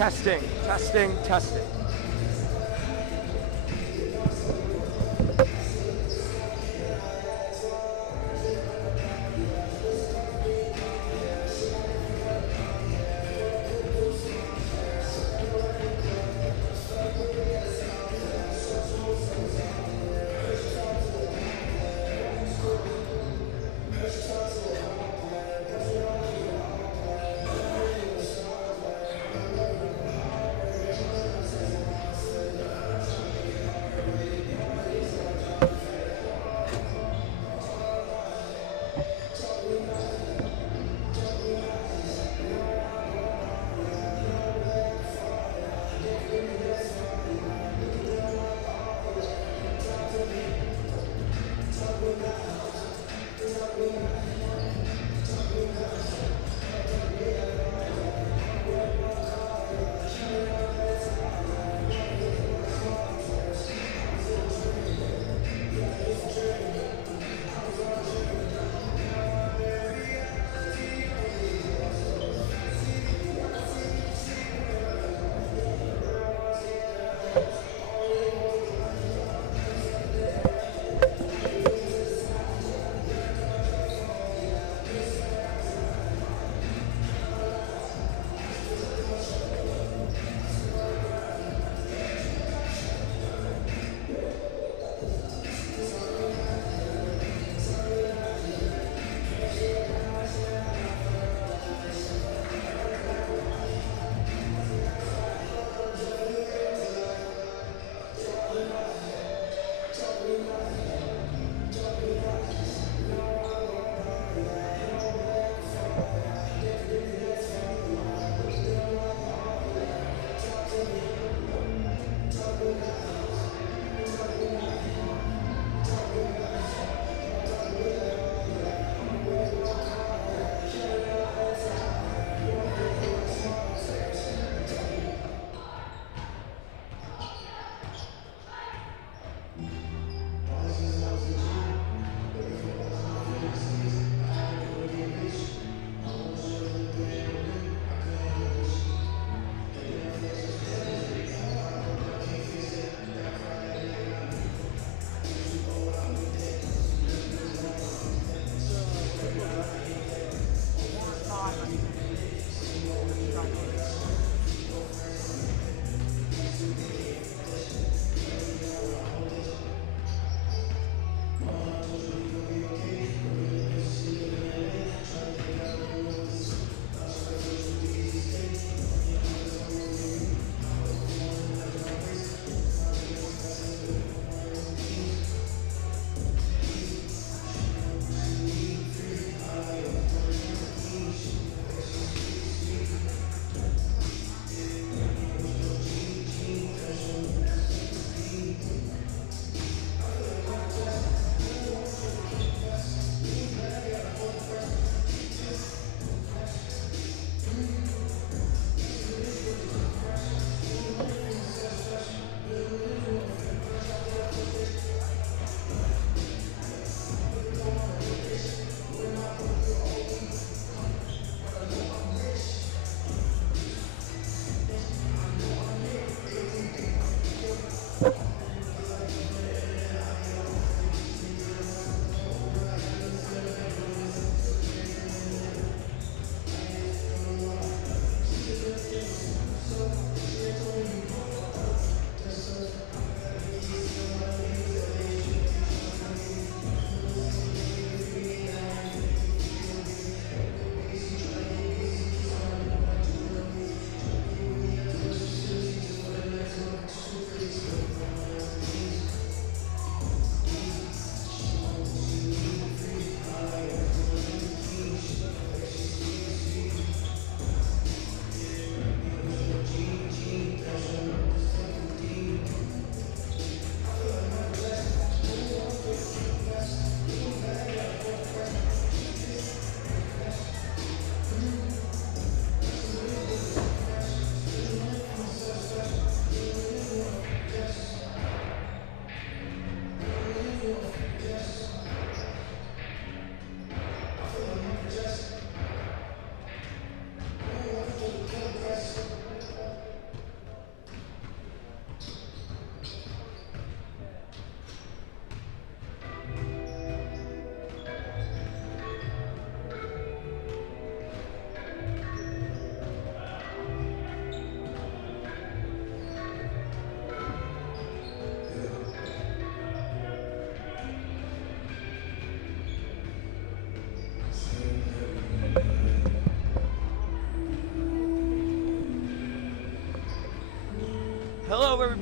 Testing, testing, testing.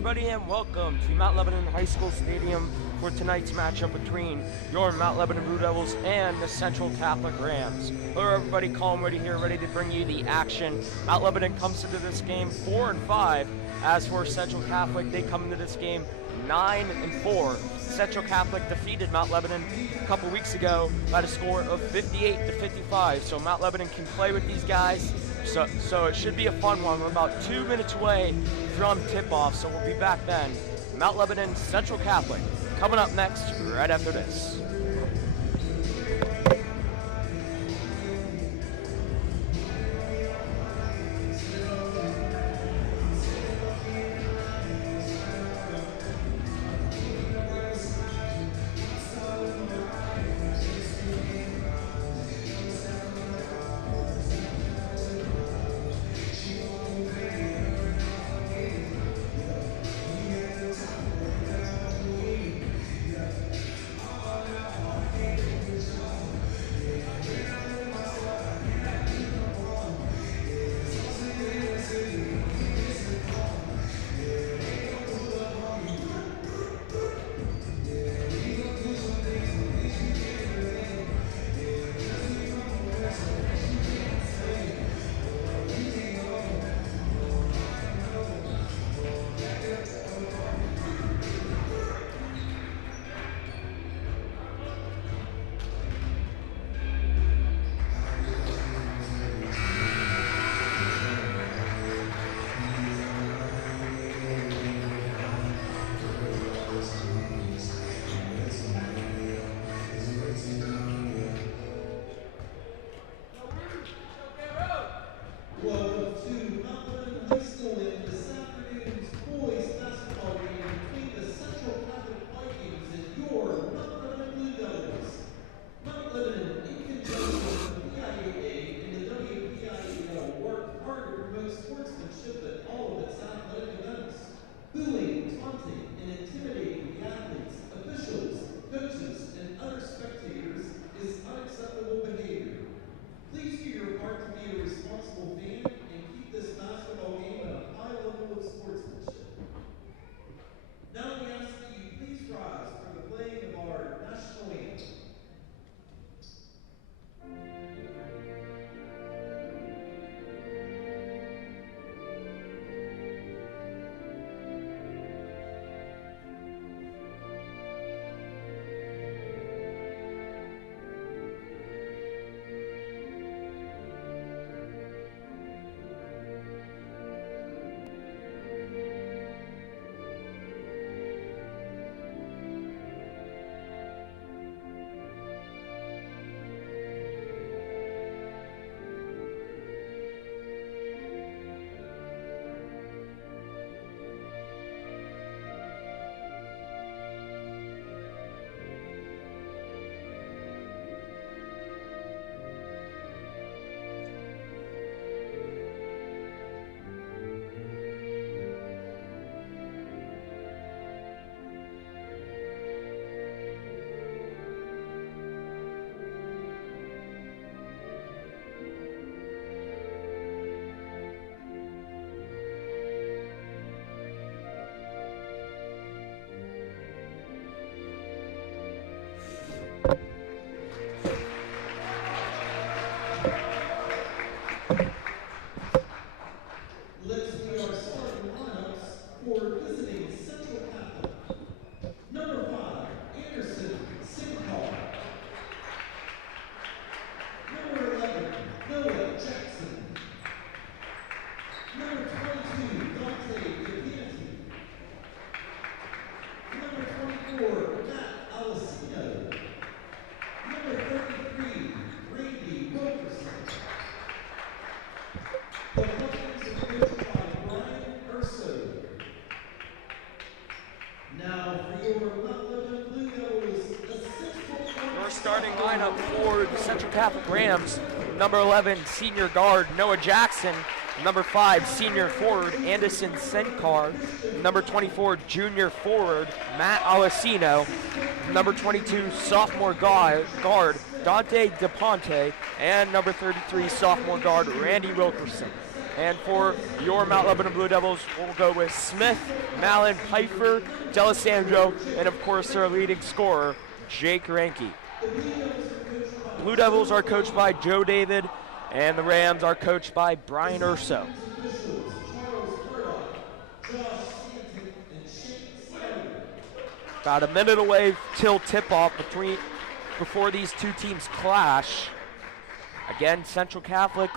everybody, and welcome to Mount Lebanon High School Stadium for tonight's matchup between your Mount Lebanon Blue Devils and the Central Catholic Rams. Hello everybody, Colin Ready here, ready to bring you the action. Mount Lebanon comes into this game 4-5. As for Central Catholic, they come into this game 9-4. Central Catholic defeated Mount Lebanon a couple weeks ago by a score of 58-55. So Mount Lebanon can play with these guys. So it should be a fun one. We're about 2 minutes away from tip-off, so we'll be back then. Mount Lebanon, Central Catholic, coming up next right after this. Starting lineup for the Central Catholic Rams: number 11, senior guard Noah Jackson; number 5, senior forward Anderson Senkar; number 24, junior forward Matt Alessino; number 22, sophomore guard Dante DePonte; and number 33, sophomore guard Randy Wilkerson. And for your Mount Lebanon Blue Devils, we'll go with Smith, Mallon, Pfeiffer, D'Alessandro, and of course their leading scorer, Jake Ranke. Blue Devils are coached by Joe David, and the Rams are coached by Brian Urso. About a minute away till tip-off before these two teams clash. Again, Central Catholic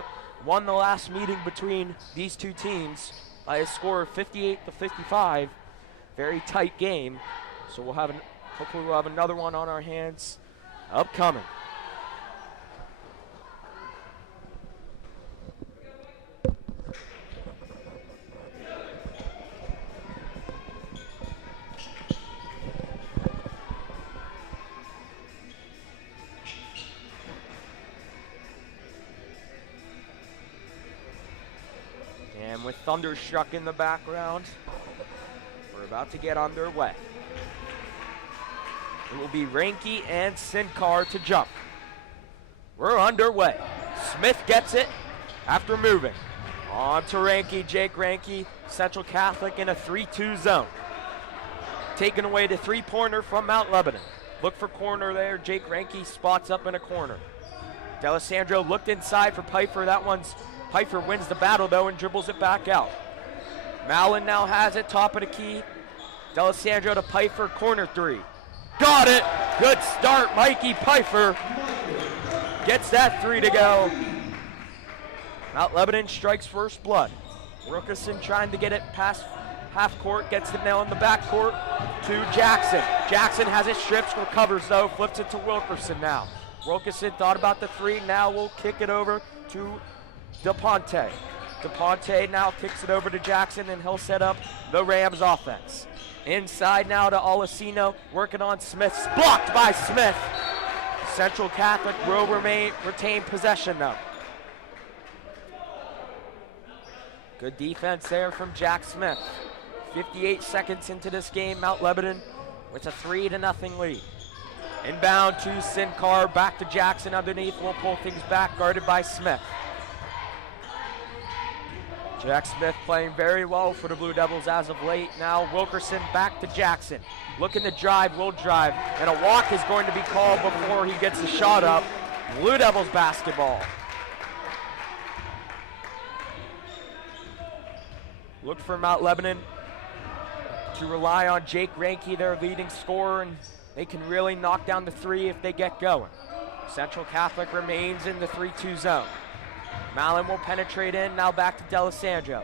won the last meeting between these two teams by a score of 58-55. Very tight game. So hopefully we'll have another one on our hands upcoming. And with Thunderstruck in the background, we're about to get underway. It will be Ranke and Sincar to jump. We're underway. Smith gets it after moving. On to Ranke, Jake Ranke, Central Catholic in a 3-2 zone. Taking away the three-pointer from Mount Lebanon. Look for corner there. Jake Ranke spots up in a corner. D'Alessandro looked inside for Pfeiffer. Pfeiffer wins the battle though and dribbles it back out. Mallon now has it, top of the key. D'Alessandro to Pfeiffer, corner three. Got it! Good start, Mikey Pfeiffer. Gets that three to go. Mount Lebanon strikes first blood. Wilkerson trying to get it past half court, gets it now in the back court to Jackson. Jackson has it stripped, recovers though, flips it to Wilkerson now. Wilkerson thought about the three, now will kick it over to DePonte. DePonte now kicks it over to Jackson and he'll set up the Rams offense. Inside now to Olasino, working on Smith, blocked by Smith. Central Catholic will retain possession though. Good defense there from Jack Smith. 58 seconds into this game, Mount Lebanon with a 3-0 lead. Inbound to Sincar, back to Jackson underneath, will pull things back, guarded by Smith. Jack Smith playing very well for the Blue Devils as of late. Now Wilkerson back to Jackson. Looking to drive, will drive, and a walk is going to be called before he gets the shot up. Blue Devils basketball. Look for Mount Lebanon to rely on Jake Ranke, their leading scorer, and they can really knock down the three if they get going. Central Catholic remains in the 3-2 zone. Mallon will penetrate in, now back to D'Alessandro.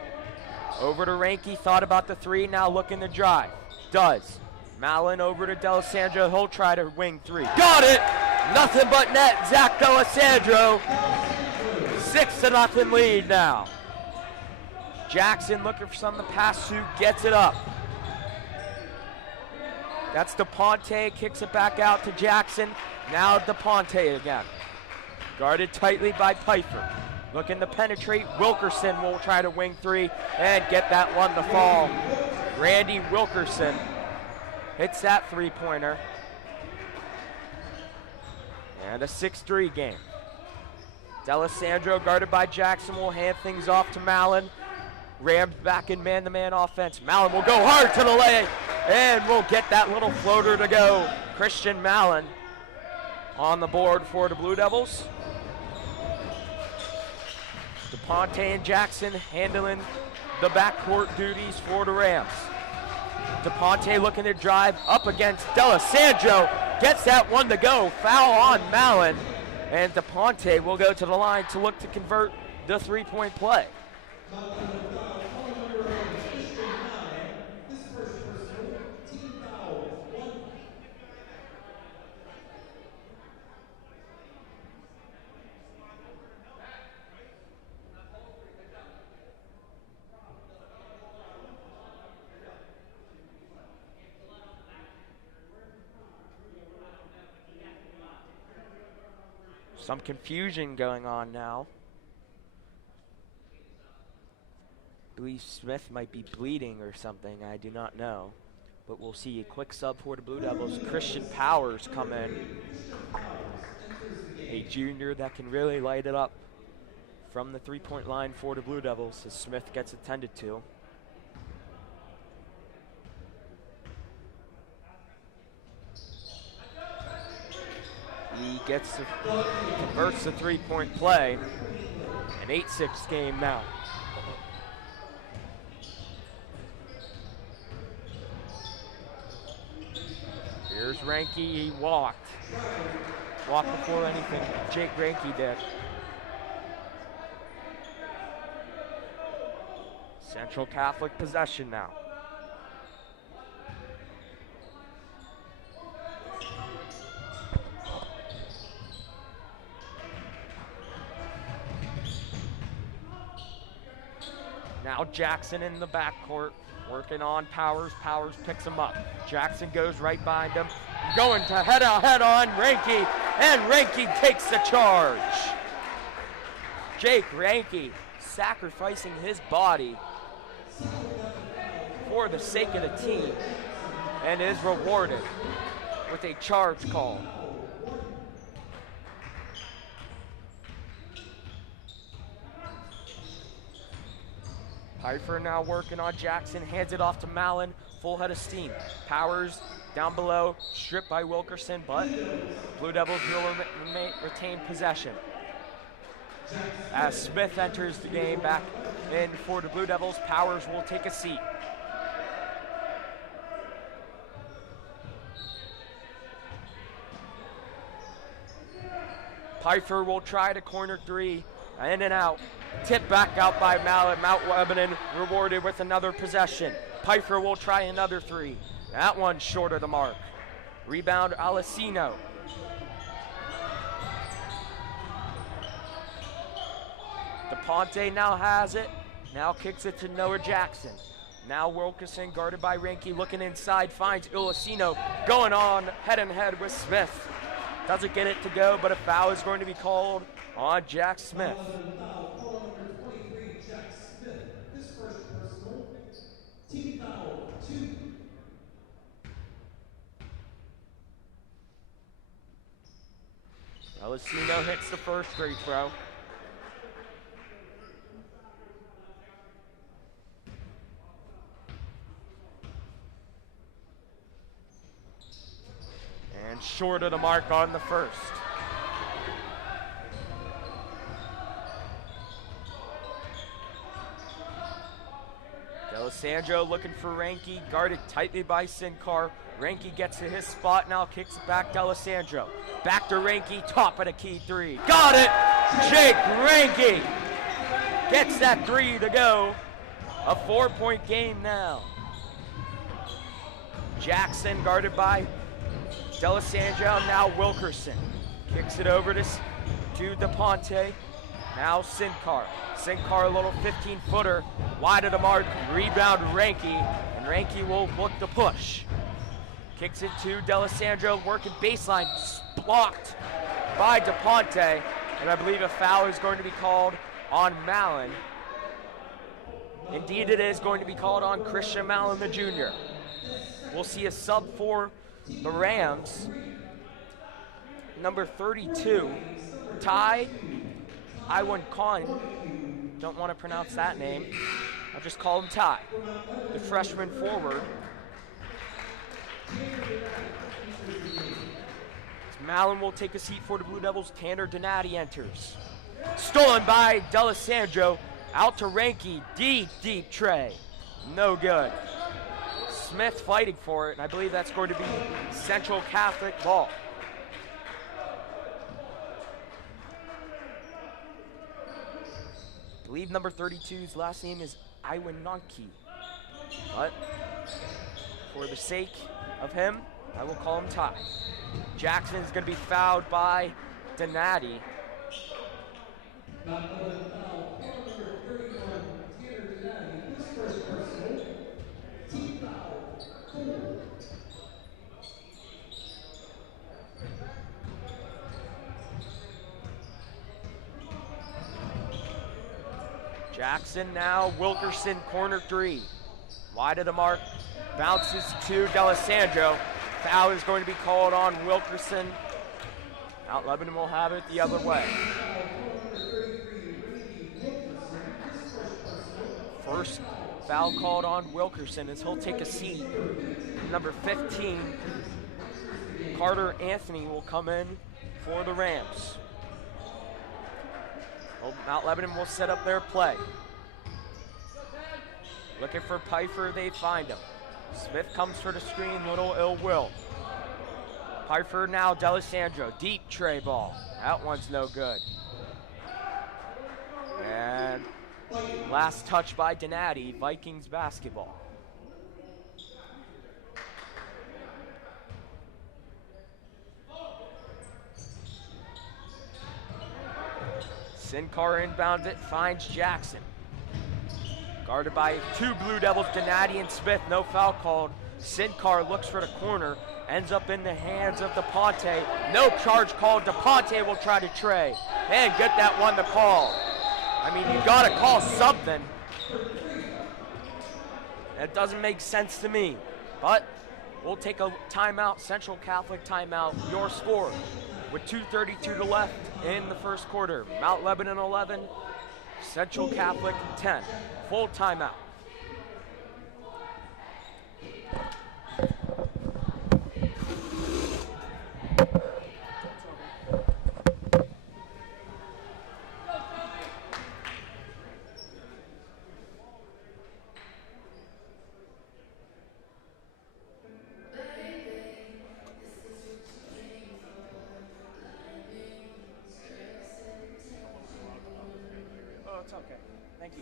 Over to Ranke, thought about the three, now looking to drive. Does. Mallon over to D'Alessandro, he'll try to wing three. Got it! Nothing but net, Zach D'Alessandro. 6-0 lead now. Jackson looking for something to pass to, gets it up. That's DePonte, kicks it back out to Jackson. Now DePonte again. Guarded tightly by Pfeiffer. Looking to penetrate, Wilkerson will try to wing three and get that one to fall. Randy Wilkerson hits that three-pointer. And a 6-3 game. D'Alessandro guarded by Jackson will hand things off to Mallon. Rams back in man-to-man offense. Mallon will go hard to the leg and we'll get that little floater to go. Christian Mallon on the board for the Blue Devils. DePonte and Jackson handling the backcourt duties for the Rams. DePonte looking to drive up against D'Alessandro. Gets that one to go. Foul on Mallon. And DePonte will go to the line to look to convert the three-point play. Some confusion going on now. I believe Smith might be bleeding or something, I do not know. But we'll see a quick sub for the Blue Devils. Christian Powers come in. A junior that can really light it up from the three-point line for the Blue Devils as Smith gets attended to. He converts the three-point play. An 8-6 game now. Here's Reinke. He walked before anything Jake Reinke did. Central Catholic possession now. Now Jackson in the backcourt, working on Powers. Powers picks him up. Jackson goes right behind him, going to head on Reinke, and Reinke takes the charge. Jake Reinke sacrificing his body for the sake of the team and is rewarded with a charge call. Pfeiffer now working on Jackson, hands it off to Mallon, full head of steam. Powers down below, stripped by Wilkerson, but Blue Devils will retain possession. As Smith enters the game back in for the Blue Devils, Powers will take a seat. Pfeiffer will try to corner three, in and out. Tipped back out by Mallon. Mount Lebanon rewarded with another possession. Pfeiffer will try another three. That one short of the mark. Rebound, Alessino. DePonte now has it. Now kicks it to Noah Jackson. Now Wilkerson guarded by Reinke, looking inside, finds Alessino going on head-and-head with Smith. Doesn't get it to go, but a foul is going to be called on Jack Smith. Alessino hits the first free throw. And short of the mark on the first. D'Alessandro looking for Reinke, guarded tightly by Sincar. Reinke gets to his spot, now kicks it back to D'Alessandro. Back to Reinke, top of the key three. Got it! Jake Reinke gets that three to go. A 4-point game now. Jackson guarded by D'Alessandro, now Wilkerson. Kicks it over to DePonte. Now Sincar. Sincar, a little 15-footer, wide of the mark. Rebound Reinke, and Reinke will look to push. Kicks it to D'Alessandro, working baseline, blocked by DePonte, and I believe a foul is going to be called on Mallon. Indeed, it is going to be called on Christian Mallon, the junior. We'll see a sub for the Rams. Number 32, Ty Iwan Khan. Don't want to pronounce that name. I'll just call him Ty, the freshman forward. Mallon will take a seat for the Blue Devils. Tanner Donati enters. Stolen by D'Alessandro. Out to Reinke. Deep tray. No good. Smith fighting for it, and I believe that's going to be Central Catholic ball. I believe number 32's last name is Iwanonki. But for the sake of him, I will call him Ty. Jackson is going to be fouled by Donati. Jackson now, Wilkerson, corner three. Wide of the mark, bounces to D'Alessandro. Foul is going to be called on Wilkerson. Mount Lebanon will have it the other way. First foul called on Wilkerson as he'll take a seat. Number 15, Carter Anthony will come in for the Rams. Mount Lebanon will set up their play. Looking for Pfeiffer, they find him. Smith comes for the screen, little ill will. Pfeiffer now, D'Alessandro, deep tray ball. That one's no good. And last touch by Donati, Vikings basketball. Sinkar inbounds it, finds Jackson. Guarded by two Blue Devils, Donati and Smith, no foul called. Sinkar looks for the corner, ends up in the hands of DePonte. No charge called, DePonte will try to tray. And get that one to call. I mean, you gotta call something. That doesn't make sense to me. But we'll take a timeout, Central Catholic timeout, your score. With 2:32 to left in the first quarter. Mount Lebanon 11, Central Catholic 10. Full timeout. Oh, it's okay. Thank you.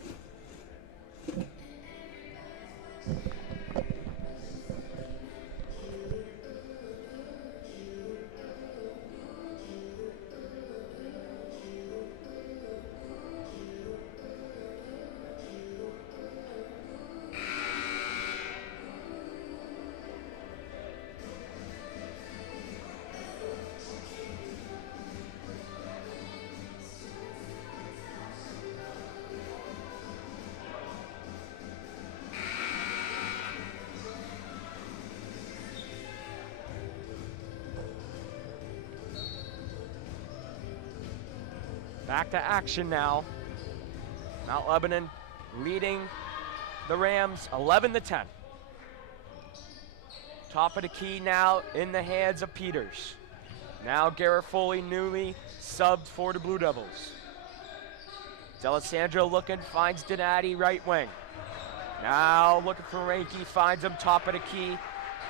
Back to action now. Mount Lebanon leading the Rams 11-10. Top of the key now in the hands of Peters. Now Garrett Foley newly subbed for the Blue Devils. D'Alessandro looking, finds Donati right wing. Now looking for Reiki, finds him top of the key.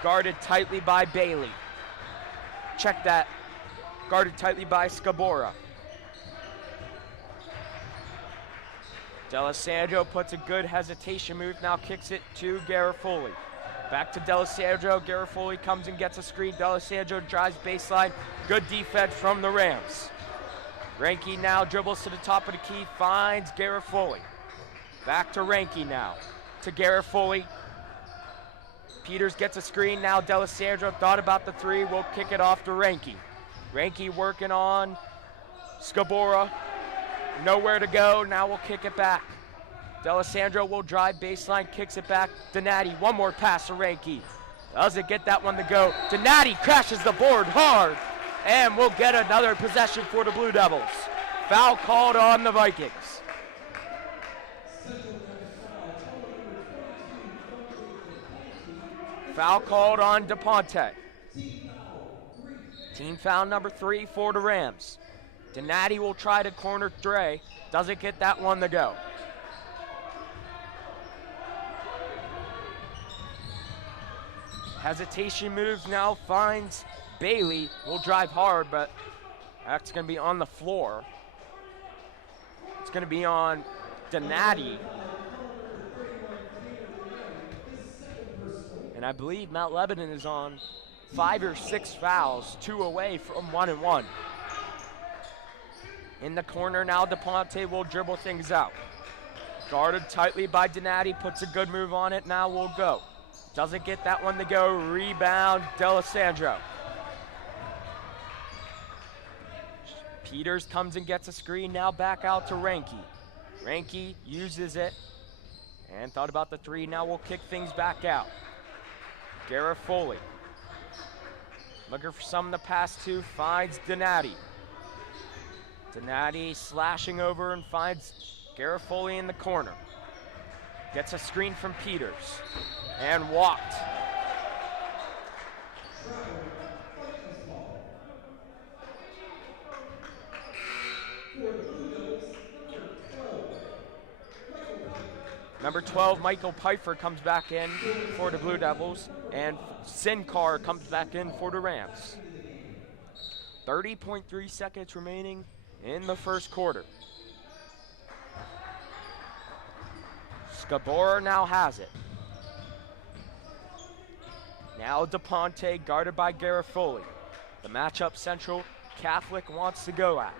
Guarded tightly by Bailey. Check that. Guarded tightly by Scabora. D'Alessandro puts a good hesitation move, now kicks it to Garofoli. Back to D'Alessandro, Garofoli comes and gets a screen. D'Alessandro drives baseline, good defense from the Rams. Ranky now dribbles to the top of the key, finds Garofoli. Back to Ranky now, to Garofoli. Peters gets a screen, now D'Alessandro thought about the three, will kick it off to Ranky. Ranky working on Scabora. Nowhere to go, now we'll kick it back. D'Alessandro will drive baseline, kicks it back. Donati, one more pass to Ranky. Doesn't get that one to go. Donati crashes the board hard, and we'll get another possession for the Blue Devils. Foul called on the Vikings. Foul called on DePonte. Team foul number 3 for the Rams. Donati will try to corner Dre. Doesn't get that one to go. Hesitation moves now, finds Bailey. Will drive hard, but that's going to be on the floor. It's going to be on Donati. And I believe Mount Lebanon is on 5 or 6 fouls, 2 away from 1-1. In the corner now, DePonte will dribble things out. Guarded tightly by Donati, puts a good move on it, now will go. Doesn't get that one to go, rebound D'Alessandro. Peters comes and gets a screen, now back out to Ranky. Ranky uses it and thought about the three, now we'll kick things back out. Garrett Foley. Looking for someone to pass to, finds Donati. Donati slashing over and finds Garofoli in the corner. Gets a screen from Peters and walked. Number 12, Michael Pfeiffer comes back in for the Blue Devils, and Sin Cara comes back in for the Rams. 30.3 seconds remaining in the first quarter. Scabora now has it. Now DePonte guarded by Garofoli. The matchup Central Catholic wants to go at.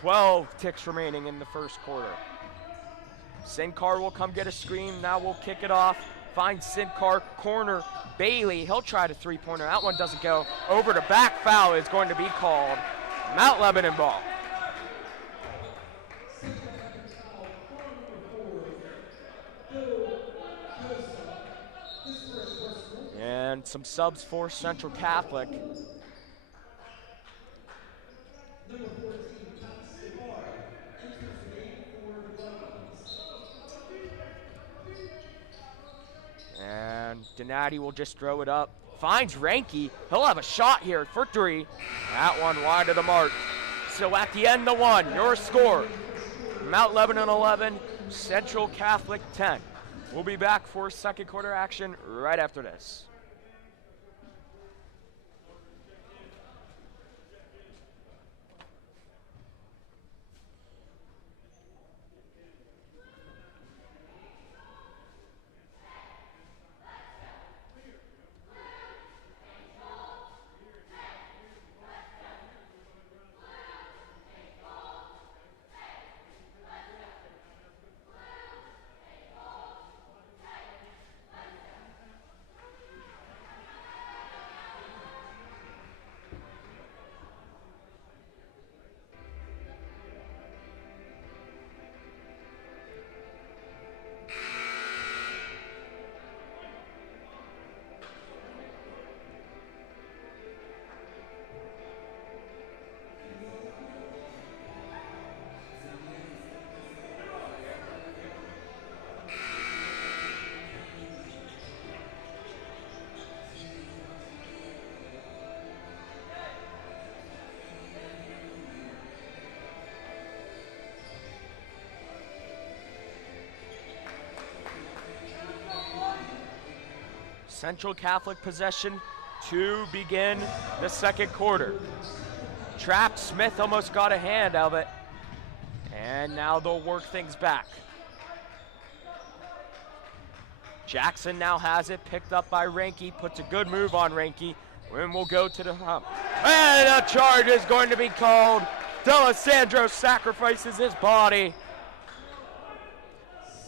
12 ticks remaining in the first quarter. Sin Cara will come get a screen. Now we'll kick it off. Finds Sin Cara, corner Bailey. He'll try the three-pointer. That one doesn't go. Over the back foul is going to be called. Mount Lebanon ball. And some subs for Central Catholic. And Donati will just throw it up. Finds Ranke. He'll have a shot here for three. That one wide of the mark. So at the end of one, your score, Mount Lebanon 11, Central Catholic 10. We'll be back for second quarter action right after this. Central Catholic possession to begin the second quarter. Trapped, Smith almost got a hand of it. And now they'll work things back. Jackson now has it, picked up by Ranke, puts a good move on Ranke. And we'll go to the hump. And a charge is going to be called. D'Alessandro sacrifices his body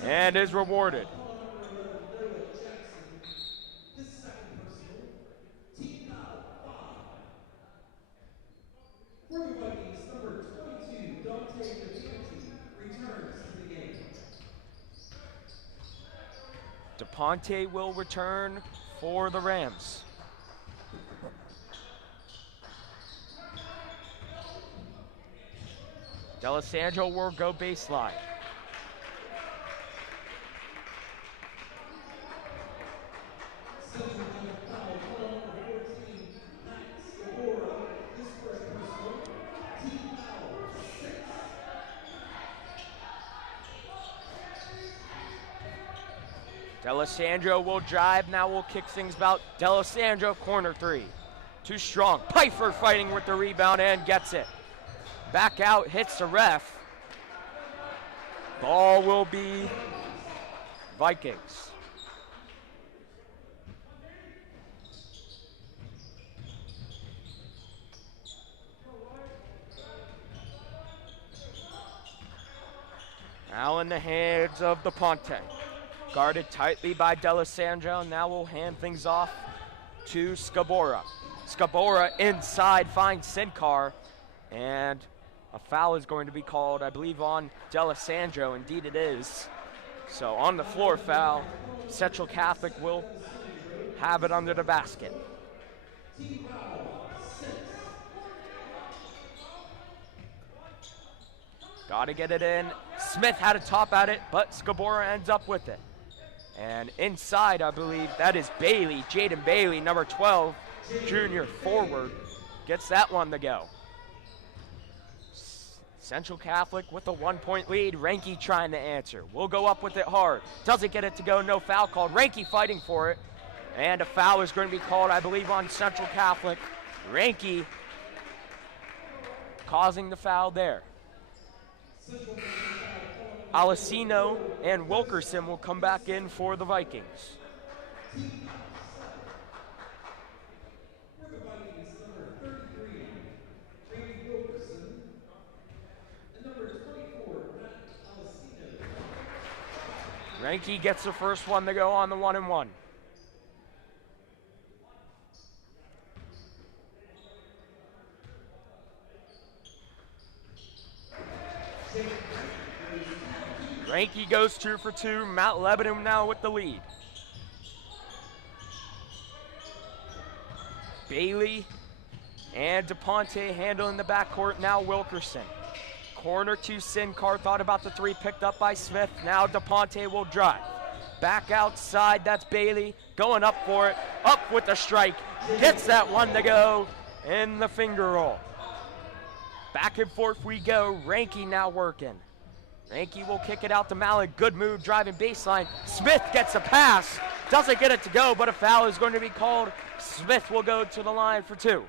and is rewarded. DePonte will return for the Rams. D'Alessandro will go baseline. D'Alessandro will drive, now we'll kick things out. D'Alessandro, corner three. Too strong. Pfeiffer fighting with the rebound and gets it. Back out, hits the ref. Ball will be Vikings. Now in the hands of DePonte. Guarded tightly by D'Alessandro. Now we'll hand things off to Scabora. Scabora inside finds Sin Cara. And a foul is going to be called, I believe, on D'Alessandro. Indeed it is. So on the floor foul. Central Catholic will have it under the basket. Got to get it in. Smith had a top at it, but Scabora ends up with it. And inside, I believe, that is Bailey, Jaden Bailey, number 12, junior forward, gets that one to go. Central Catholic with a 1-point lead. Ranke trying to answer. Will go up with it hard. Doesn't get it to go. No foul called. Ranke fighting for it. And a foul is going to be called, I believe, on Central Catholic. Ranke causing the foul there. Alessino and Wilkerson will come back in for the Vikings. Ranke gets the first one to go on the 1-and-1. Ranke goes 2 for 2. Mount Lebanon now with the lead. Bailey and DePonte handling the backcourt. Now Wilkerson. Corner to Sincar, thought about the three, picked up by Smith. Now DePonte will drive. Back outside, that's Bailey, going up for it, up with the strike. Gets that one to go in the finger roll. Back and forth we go, Ranke now working. Ranke will kick it out to Malik, good move, driving baseline. Smith gets a pass, doesn't get it to go, but a foul is going to be called. Smith will go to the line for 2.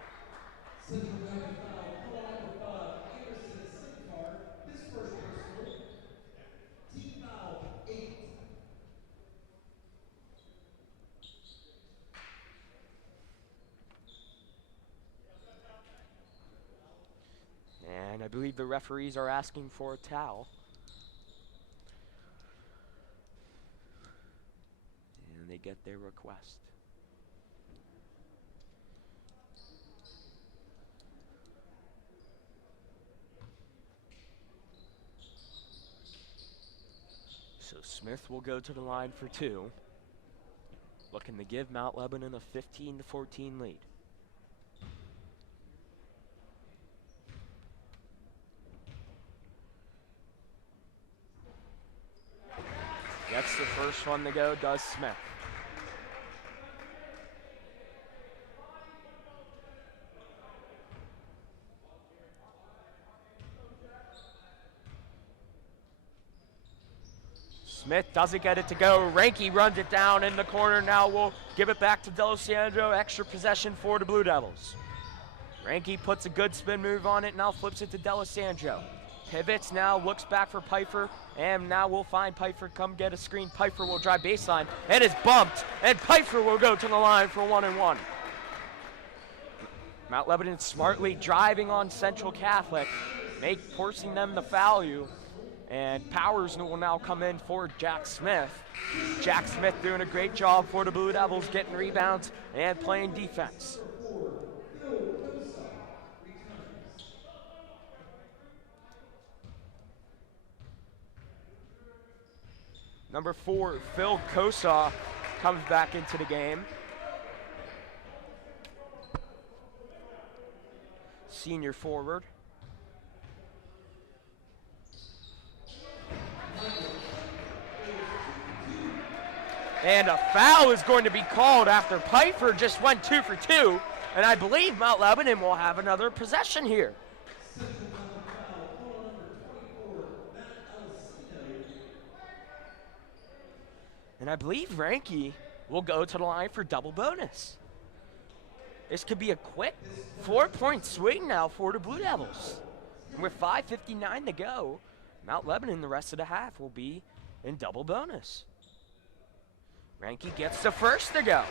And I believe the referees are asking for a towel. And they get their request. So Smith will go to the line for 2. Looking to give Mount Lebanon a 15-14 lead. Gets the first one to go, does Smith. Smith doesn't get it to go. Ranke runs it down in the corner. Now we'll give it back to D'Alessandro. Extra possession for the Blue Devils. Ranke puts a good spin move on it, now flips it to D'Alessandro. Pivots now, looks back for Pfeiffer, and now we'll find Pfeiffer, come get a screen. Pfeiffer will drive baseline, and is bumped, and Pfeiffer will go to the line for 1-and-1. Mount Lebanon smartly driving on Central Catholic, forcing them to foul you, and Powers will now come in for Jack Smith. Jack Smith doing a great job for the Blue Devils, getting rebounds and playing defense. Number 4, Phil Kosa comes back into the game. Senior forward. And a foul is going to be called after Pfeiffer just went 2 for 2. And I believe Mount Lebanon will have another possession here. And I believe Ranke will go to the line for double bonus. This could be a quick 4-point swing now for the Blue Devils. And with 5:59 to go, Mount Lebanon the rest of the half will be in double bonus. Ranke gets the first to go.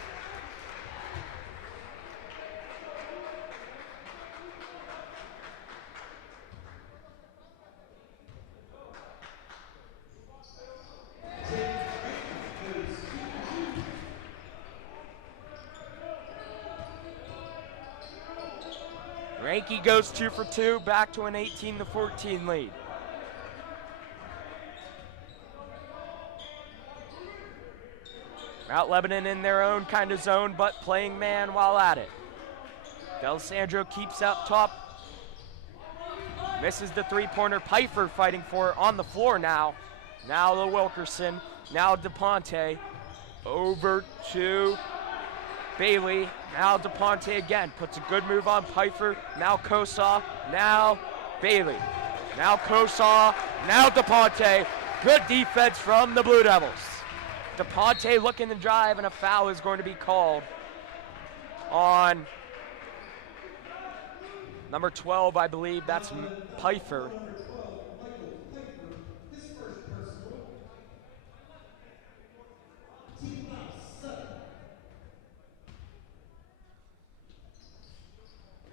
Ranke goes 2 for 2, back to an 18-14 lead. Mount Lebanon in their own kind of zone, but playing man while at it. D'Alessandro keeps up top. Misses the three-pointer. Pfeiffer fighting for it on the floor now. Now to Wilkerson. Now DePonte. Over to Bailey. Now DePonte again. Puts a good move on Pfeiffer. Now Kosa. Now Bailey. Now Kosa. Now DePonte. Good defense from the Blue Devils. DePonte looking to drive, and a foul is going to be called on number 12, I believe. That's Pfeiffer.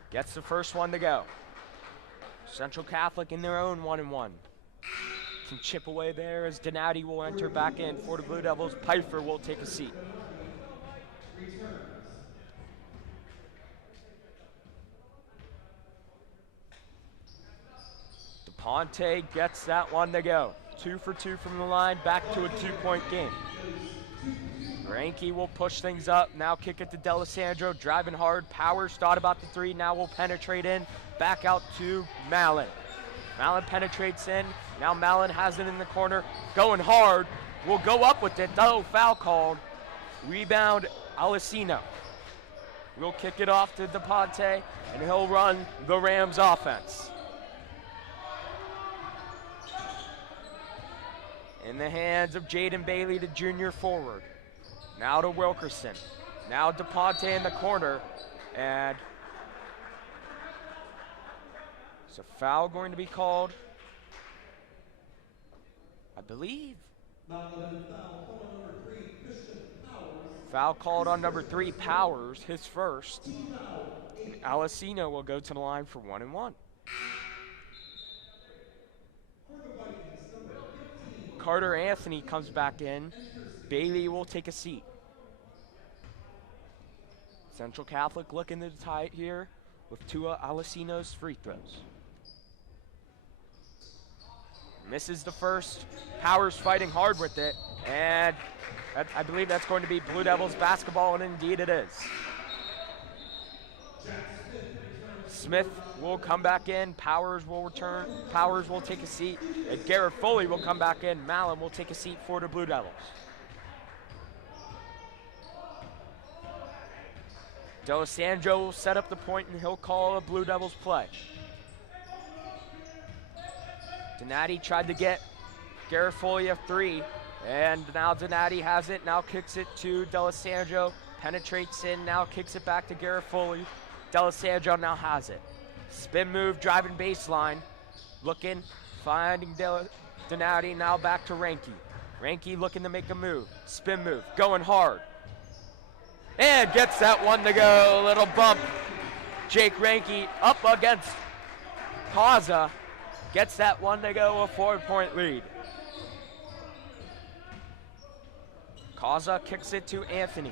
Gets the first one to go. Central Catholic in their own 1-1. Can chip away there as Donati will enter back in for the Blue Devils. Pfeiffer will take a seat. DePonte gets that one to go. 2 for 2 from the line, back to a 2-point game. Ranke will push things up. Now kick it to D'Alessandro, driving hard. Powers thought about the three, now will penetrate in. Back out to Mallon. Mallon penetrates in. Now Mallon has it in the corner. Going hard. Will go up with it. Oh, foul called. Rebound, Alessino. We'll kick it off to DePonte, and he'll run the Rams offense. In the hands of Jaden Bailey, the junior forward. Now to Wilkerson. Now DePonte in the corner. And is a foul going to be called? I believe. Foul called on number 3, Powers, his first. And Alessino will go to the line for 1-1. Carter Anthony comes back in. Bailey will take a seat. Central Catholic looking to tie it here with Tua Alessino's free throws. Misses the first. Powers fighting hard with it. And I believe that's going to be Blue Devils basketball, and indeed it is. Smith will come back in. Powers will return. Powers will take a seat. And Garrett Foley will come back in. Mallon will take a seat for the Blue Devils. D'Alessandro will set up the point, and he'll call a Blue Devils play. Donati tried to get Garrett Foley a 3, and now Donati has it. Now kicks it to D'Alessandro. Penetrates in. Now kicks it back to Garrett Foley. D'Alessandro now has it. Spin move, driving baseline. Looking, finding Donati. Now back to Ranke. Ranke looking to make a move. Spin move, going hard. And gets that one to go. A little bump. Jake Ranke up against Kaza. Gets that one to go, a 4-point lead. Kaza kicks it to Anthony.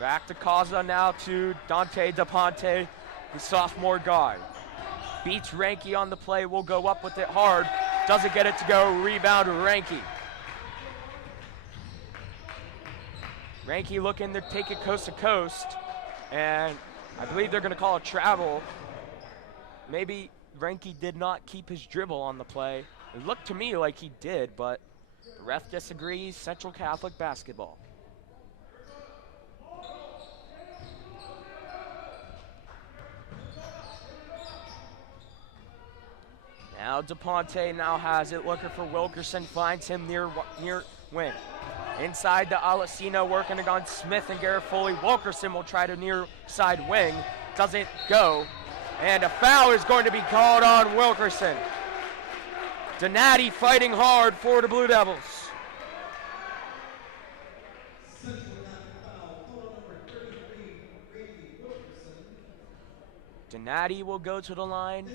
Back to Kaza now to Dante DePonte, the sophomore guard. Beats Ranke on the play, will go up with it hard. Doesn't get it to go, rebound Ranke. Ranke looking to take it coast to coast, and I believe they're gonna call a travel. Maybe Ranke did not keep his dribble on the play. It looked to me like he did, but the ref disagrees. Central Catholic basketball. Now DePonte now has it, looking for Wilkerson, finds him near wing. Inside to Alessino, working against Smith and Garrett Foley. Wilkerson will try to near side wing, doesn't go. And a foul is going to be called on Wilkerson. Donati fighting hard for the Blue Devils. Donati will go to the line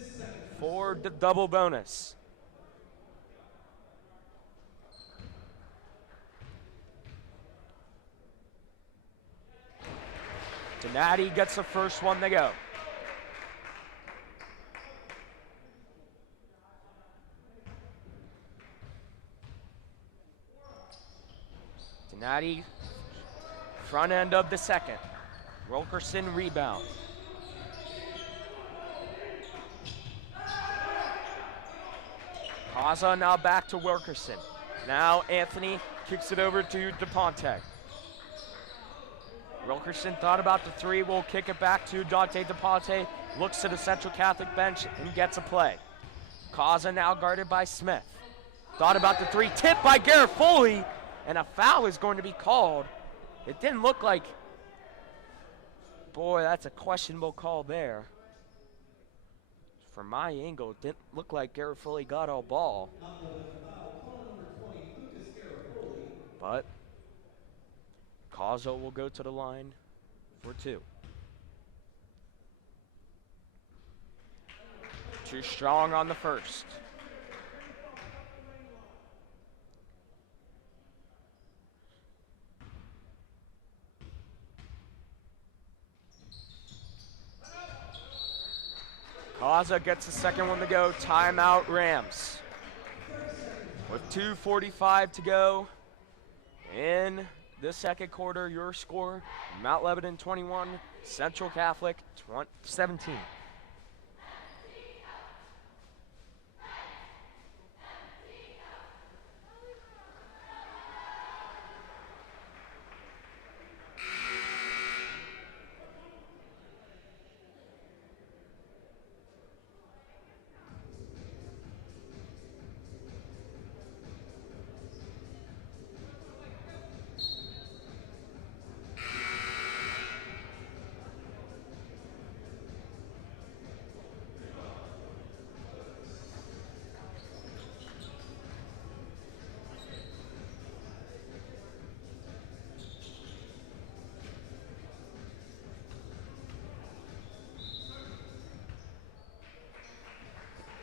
for the double bonus. Donati gets the first one to go. Donati, front end of the second. Wilkerson rebound. Kaza now back to Wilkerson. Now Anthony kicks it over to DePonte. Wilkerson thought about the three, will kick it back to Dante DePonte, looks to the Central Catholic bench and gets a play. Kaza now guarded by Smith. Thought about the three, tipped by Garrett Foley, and a foul is going to be called. It didn't look like, boy, that's a questionable call there. From my angle, it didn't look like Garrett Foley got all ball. But Kaza will go to the line for two. Too strong on the first. Kaza gets the second one to go. Timeout Rams. With 2:45 to go in the second quarter, your score, Mount Lebanon 21, Central Catholic 17.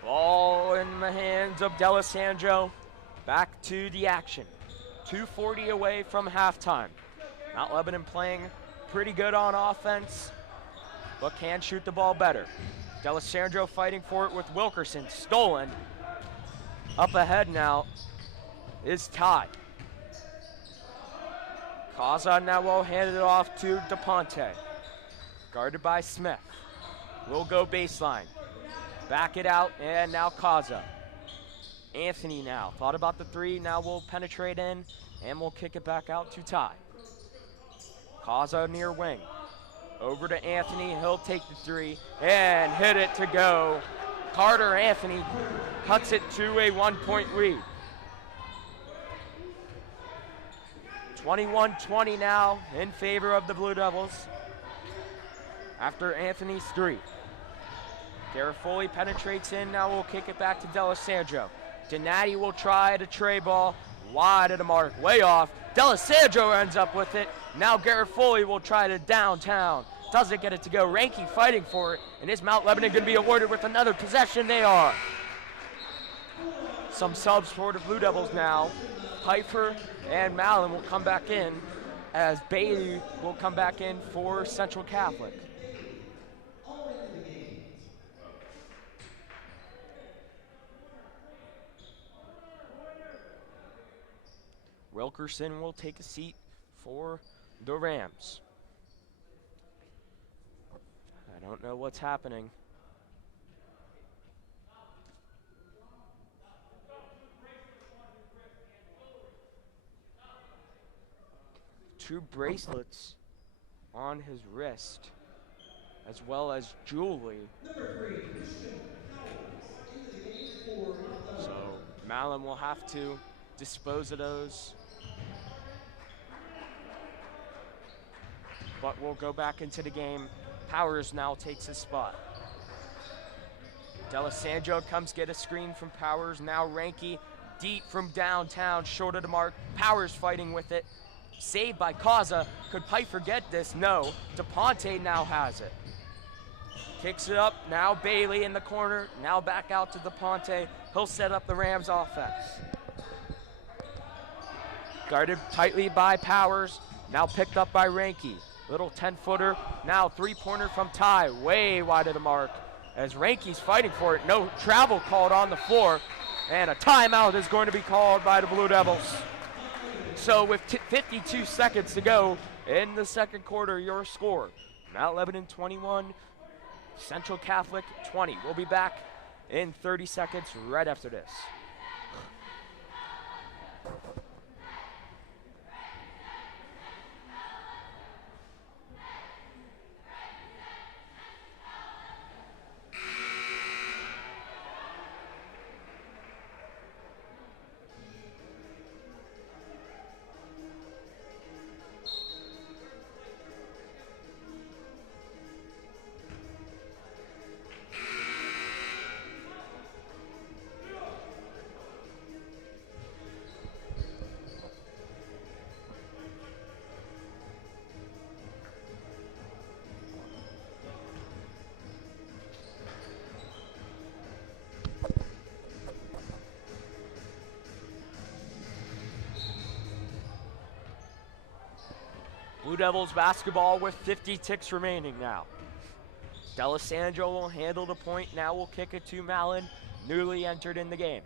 Ball in the hands of D'Alessandro. Back to the action. 2:40 away from halftime. Mount Lebanon playing pretty good on offense, but can shoot the ball better. D'Alessandro fighting for it with Wilkerson. Stolen. Up ahead now is Ty. Kaza now will hand it off to DePonte. Guarded by Smith. Will go baseline. Back it out, and now Kaza. Anthony now, thought about the three, now will penetrate in, and we'll kick it back out to Ty. Kaza near wing. Over to Anthony, he'll take the three, and hit it to go. Carter Anthony cuts it to a 1-point lead. 21-20 now in favor of the Blue Devils after Anthony's three. Garrett Foley penetrates in, now we'll kick it back to D'Alessandro. Donati will try to tray ball, wide of the mark, way off. D'Alessandro ends up with it. Now Garrett Foley will try to downtown. Doesn't get it to go. Ranky fighting for it, and is Mount Lebanon going to be awarded with another possession? They are. Some subs for the Blue Devils now. Pfeiffer and Mallon will come back in, as Bailey will come back in for Central Catholic. Wilkerson will take a seat for the Rams. I don't know what's happening. Two bracelets on his wrist, as well as jewelry. So Mallon will have to dispose of those. But we'll go back into the game. Powers now takes his spot. D'Alessandro comes get a screen from Powers. Now Ranky deep from downtown, short of the mark. Powers fighting with it. Saved by Kaza. Could Pfeiffer get this? No. DePonte now has it. Kicks it up. Now Bailey in the corner. Now back out to DePonte. He'll set up the Rams offense. Guarded tightly by Powers. Now picked up by Ranky. Little 10-footer. Now three-pointer from Ty. Way wide of the mark. As Ranky's fighting for it. No travel called on the floor. And a timeout is going to be called by the Blue Devils. So with 52 seconds to go in the second quarter, your score, Mount Lebanon 21, Central Catholic 20. We'll be back in 30 seconds right after this. Devils basketball with 50 ticks remaining now. D'Alessandro will handle the point. Now we'll kick it to Mallon, newly entered in the game.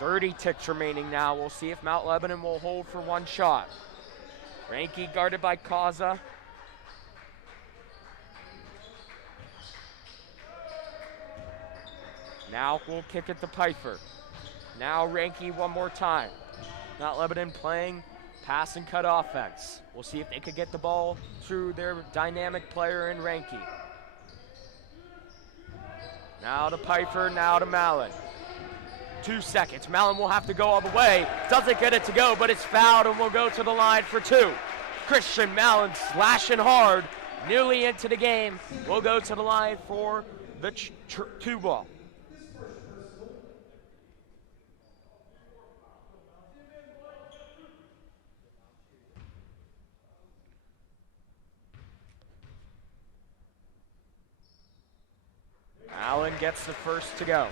.30 ticks remaining now. We'll see if Mount Lebanon will hold for one shot. Ranke guarded by Kaza. Now we'll kick it to Pfeiffer. Now Ranke one more time. Mount Lebanon playing pass and cut offense. We'll see if they could get the ball through their dynamic player in Ranke. Now to Pfeiffer, now to Mallon. 2 seconds. Mallon will have to go all the way. Doesn't get it to go, but it's fouled and will go to the line for 2. Christian Mallon slashing hard, nearly into the game. Will go to the line for the 2 ball. Allen gets the first to go.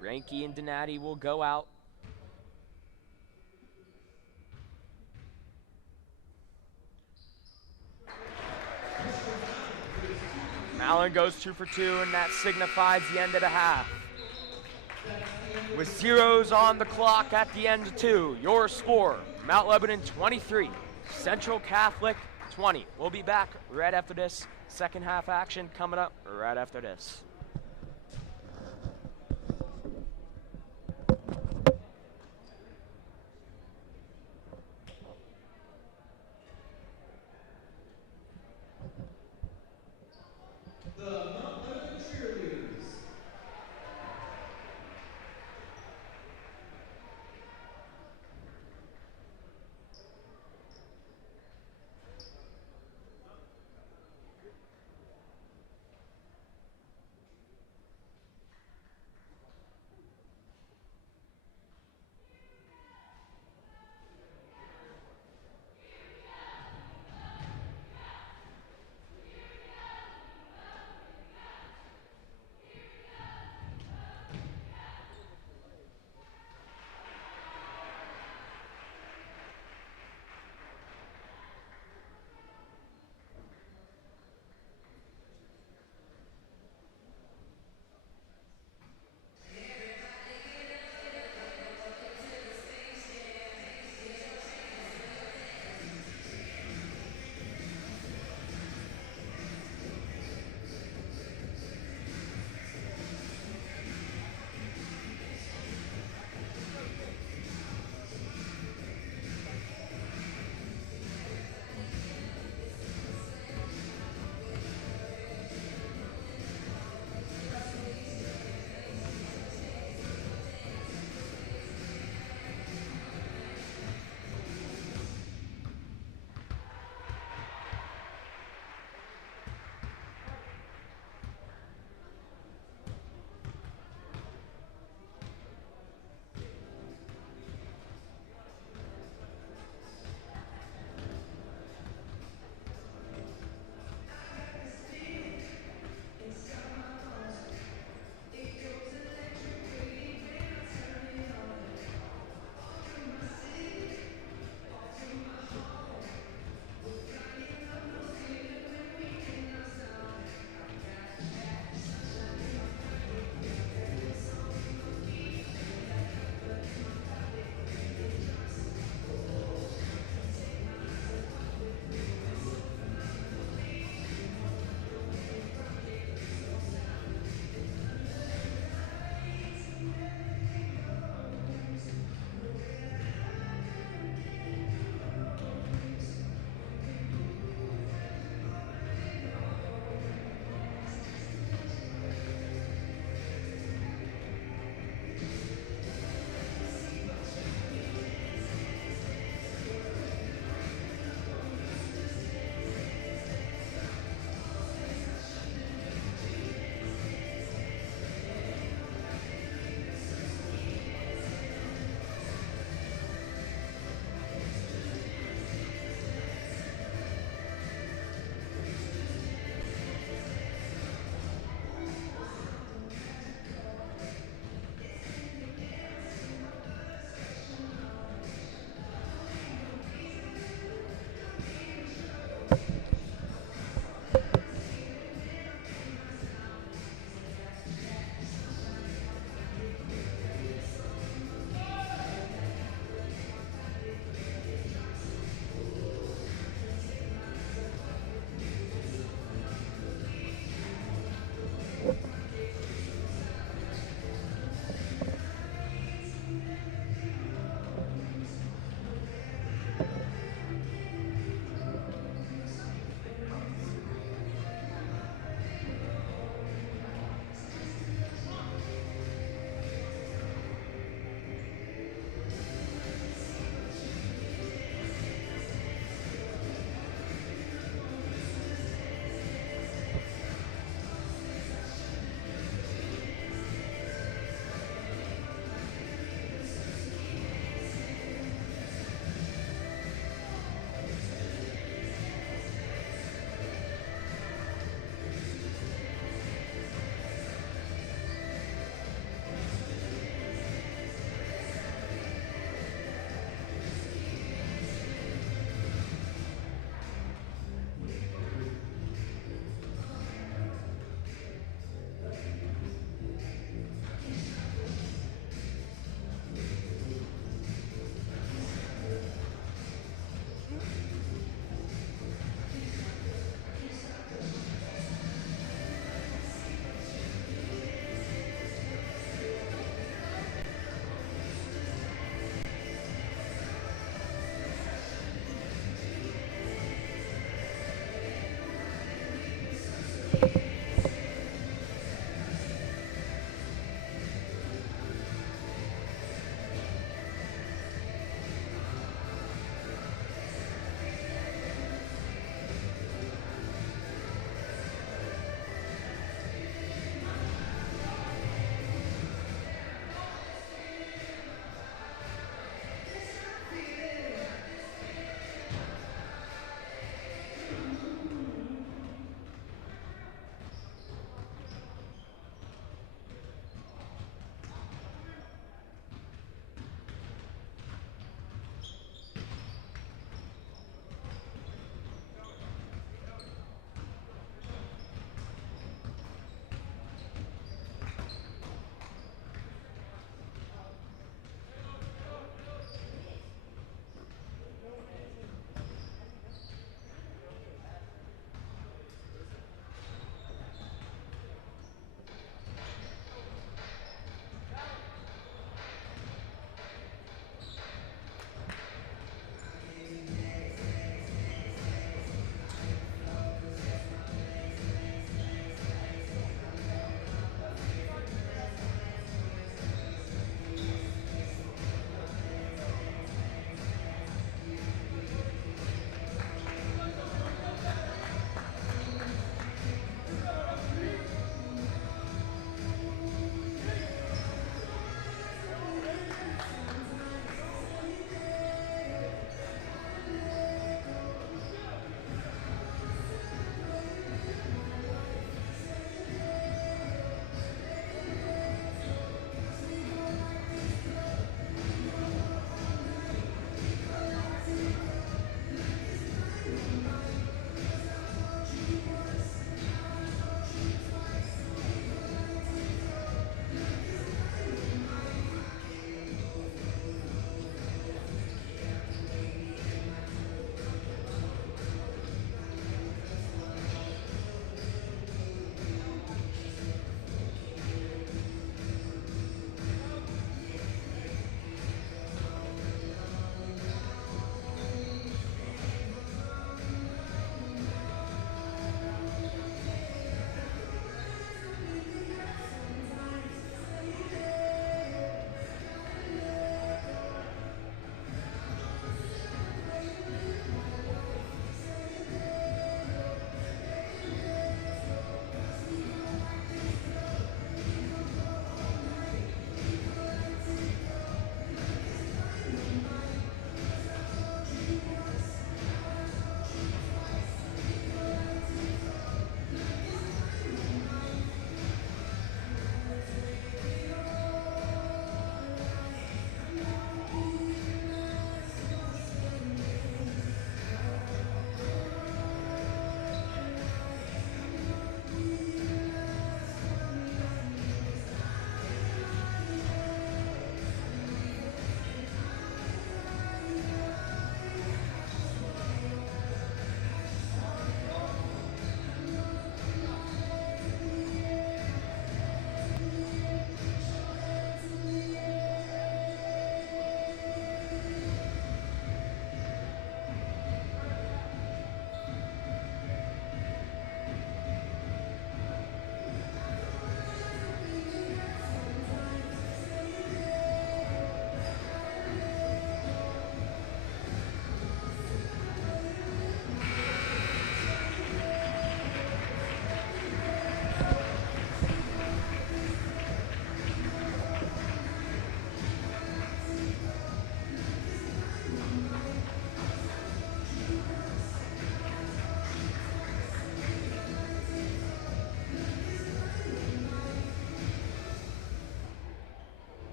Ranke and Donati will go out. Mallon goes 2 for 2, and that signifies the end of the half. With zeros on the clock at the end of 2, your score, Mount Lebanon 23, Central Catholic 20. We'll be back right after this. Second half action coming up right after this.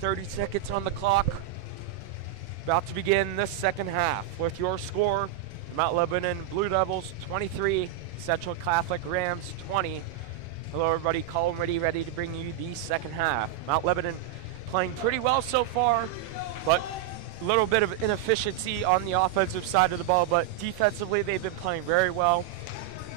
30 seconds on the clock. About to begin the second half with your score, Mount Lebanon Blue Devils 23, Central Catholic Rams 20. Hello everybody, Colin ready to bring you the second half. Mount Lebanon playing pretty well so far, but a little bit of inefficiency on the offensive side of the ball, but defensively they've been playing very well.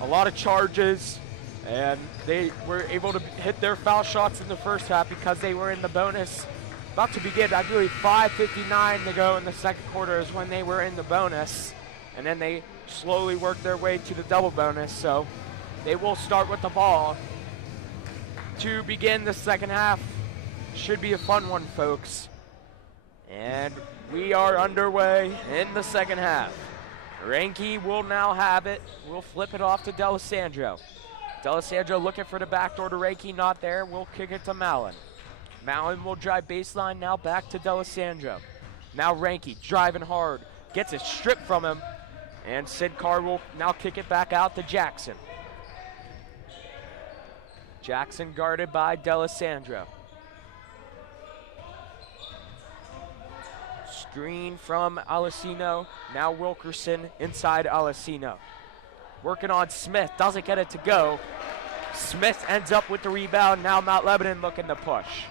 A lot of charges, and they were able to hit their foul shots in the first half because they were in the bonus. About to begin, I believe 5:59 to go in the second quarter is when they were in the bonus, and then they slowly worked their way to the double bonus, so they will start with the ball to begin the second half. Should be a fun one, folks. And we are underway in the second half. Reinke will now have it. We'll flip it off to D'Alessandro. D'Alessandro looking for the backdoor to Reinke, not there. We'll kick it to Mallon. Mallon will drive baseline, now back to D'Alessandro. Now Reinke driving hard, gets it stripped from him, and Sid Carr will now kick it back out to Jackson. Jackson guarded by D'Alessandro. Screen from Alessino, now Wilkerson inside Alessino. Working on Smith, doesn't get it to go. Smith ends up with the rebound, now Mount Lebanon looking to push.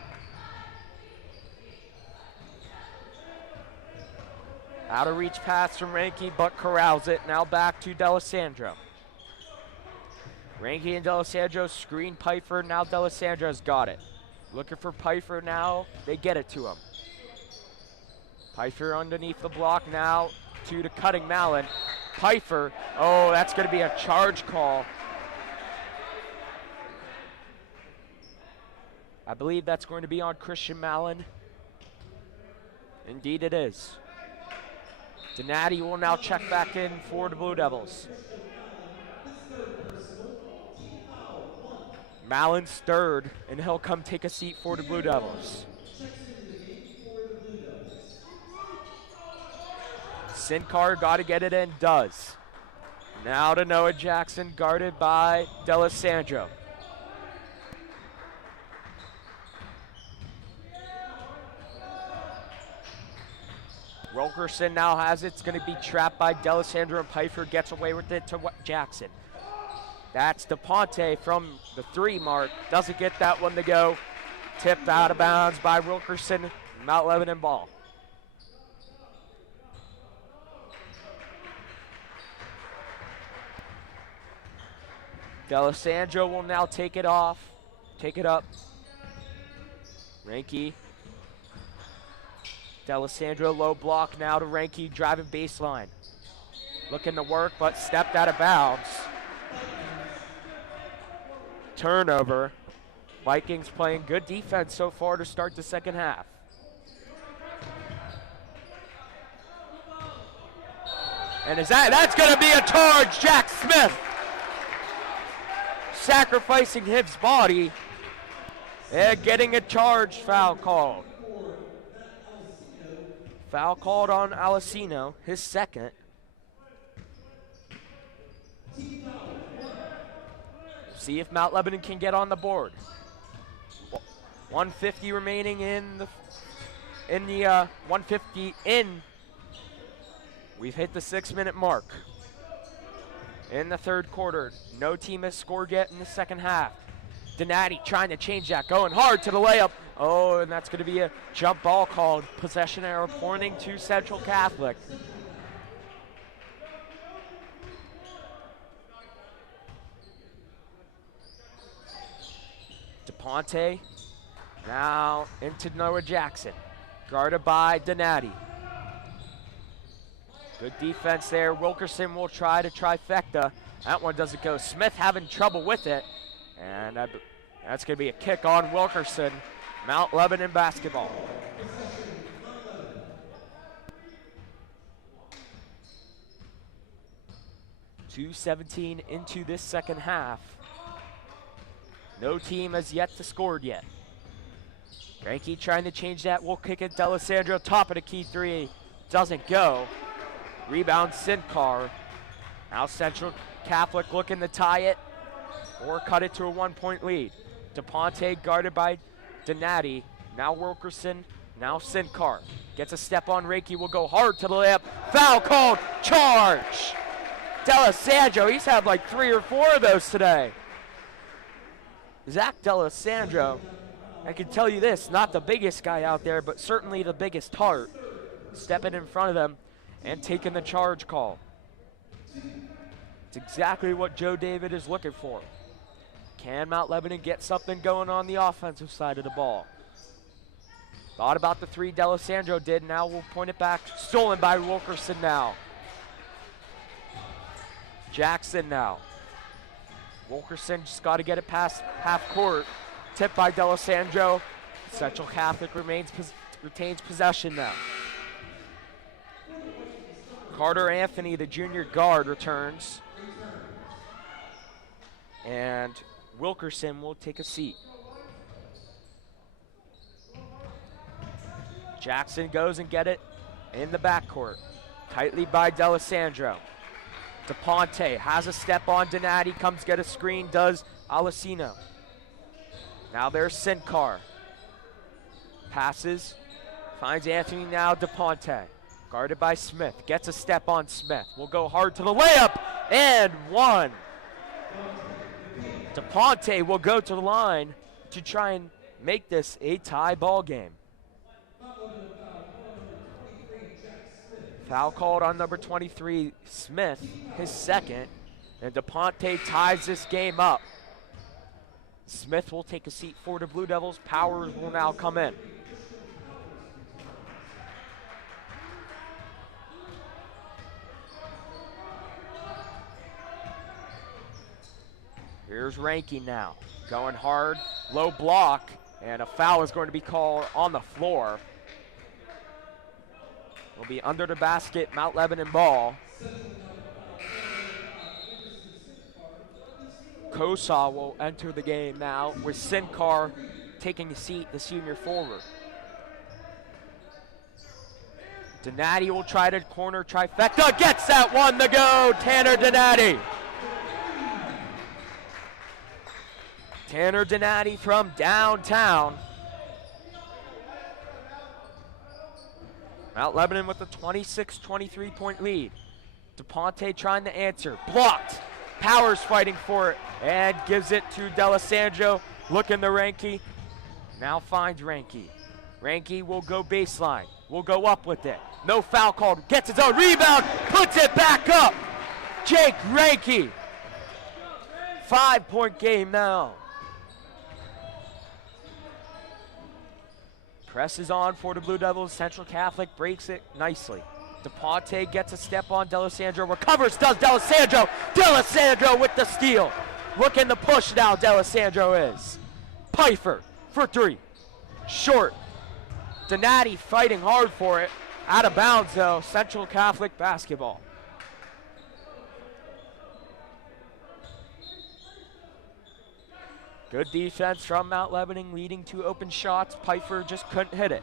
Out of reach pass from Reinke, but corrals it. Now back to D'Alessandro. Reinke and D'Alessandro screen Pfeiffer. Now D'Alessandro's got it. Looking for Pfeiffer now. They get it to him. Pfeiffer underneath the block now to the cutting Mallon. Pfeiffer, oh, that's going to be a charge call. I believe that's going to be on Christian Mallon. Indeed it is. Donati will now check back in for the Blue Devils. Mallon's third, and he'll come take a seat for the Blue Devils. Sinkar got to get it in, does. Now to Noah Jackson, guarded by D'Alessandro. Wilkerson now has it. It's going to be trapped by D'Alessandro, and Pfeiffer gets away with it to Jackson. That's DePonte from the 3 mark. Doesn't get that one to go. Tipped out of bounds by Wilkerson. Mount Lebanon ball. D'Alessandro will now take it off. Take it up. Reinke. D'Alessandro low block now to Reinke, driving baseline. Looking to work, but stepped out of bounds. Turnover. Vikings playing good defense so far to start the second half. And that's going to be a charge, Jack Smith. Sacrificing his body and getting a charge foul called. Foul called on Alessino, his second. See if Mount Lebanon can get on the board. 150 remaining in the 150 in. We've hit the 6-minute mark. In the third quarter, no team has scored yet in the second half. Donati trying to change that, going hard to the layup. Oh, and that's going to be a jump ball called. Possession error pointing to Central Catholic. DePonte now into Noah Jackson, guarded by Donati. Good defense there. Wilkerson will try to trifecta. That one doesn't go. Smith having trouble with it. And that's going to be a kick on Wilkerson. Mount Lebanon basketball. .2:17 into this second half. No team has yet to score yet. Reinke trying to change that. We'll kick it. D'Alessandro, top of the key 3. Doesn't go. Rebound, Sinkar. Now Central Catholic looking to tie it or cut it to a 1-point lead. DePonte guarded by Donati. Now Wilkerson Now Sincar gets a step on Reiki, will go hard to the layup. Foul called, charge. D'Alessandro, he's had like 3 or 4 of those today. Zach D'Alessandro, I can tell you this, not the biggest guy out there, but certainly the biggest heart. Stepping in front of them and taking the charge call. It's exactly what Joe David is looking for. Can Mount Lebanon get something going on the offensive side of the ball? Thought about the 3 D'Alessandro did, now we'll point it back. Stolen by Wilkerson now. Jackson now. Wilkerson just got to get it past half court. Tipped by D'Alessandro. Central Catholic retains possession now. Carter Anthony, the junior guard, returns. And Wilkerson will take a seat. Jackson goes and get it in the backcourt. Tightly by D'Alessandro. DePonte has a step on Donati, comes get a screen, does Alessino. Now there's Sincar. Passes, finds Anthony now, DePonte. Guarded by Smith, gets a step on Smith. Will go hard to the layup, and 1. DePonte will go to the line to try and make this a tie ball game. Foul called on number 23, Smith, his second, and DePonte ties this game up. Smith will take a seat for the Blue Devils. Powers will now come in. Here's Ranky now, going hard, low block, and a foul is going to be called on the floor. Will be under the basket, Mount Lebanon ball. Kosa will enter the game now with Sincar taking a seat, the senior forward. Donati will try to corner trifecta, gets that one to go, Tanner Donati. Tanner Donati from downtown. Mount Lebanon with a 26-23 point lead. DePonte trying to answer, blocked. Powers fighting for it and gives it to D'Alessandro. Looking to Ranky, now finds Ranky. Ranky will go baseline, will go up with it. No foul called, gets his own rebound, puts it back up. Jake Ranky, 5-point game now. Presses on for the Blue Devils. Central Catholic breaks it nicely. DePonte gets a step on D'Alessandro. Recovers, does D'Alessandro. D'Alessandro with the steal. Looking to push now, D'Alessandro is. Pfeiffer for 3. Short. Donati fighting hard for it. Out of bounds though. Central Catholic basketball. Good defense from Mount Lebanon, leading to open shots. Pfeiffer just couldn't hit it.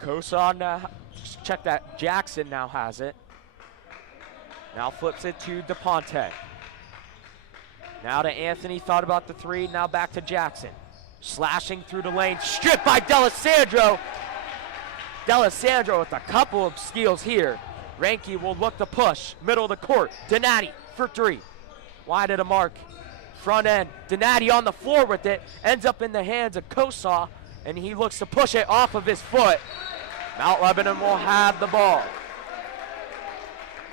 Kosa, check that, Jackson now has it. Now flips it to DePonte. Now to Anthony, thought about the 3, now back to Jackson. Slashing through the lane, stripped by D'Alessandro. D'Alessandro with a couple of steals here. Ranky will look to push, middle of the court. Donati for 3. Wide of the mark, front end. Donati on the floor with it, ends up in the hands of Kosa, and he looks to push it off of his foot. Mount Lebanon will have the ball.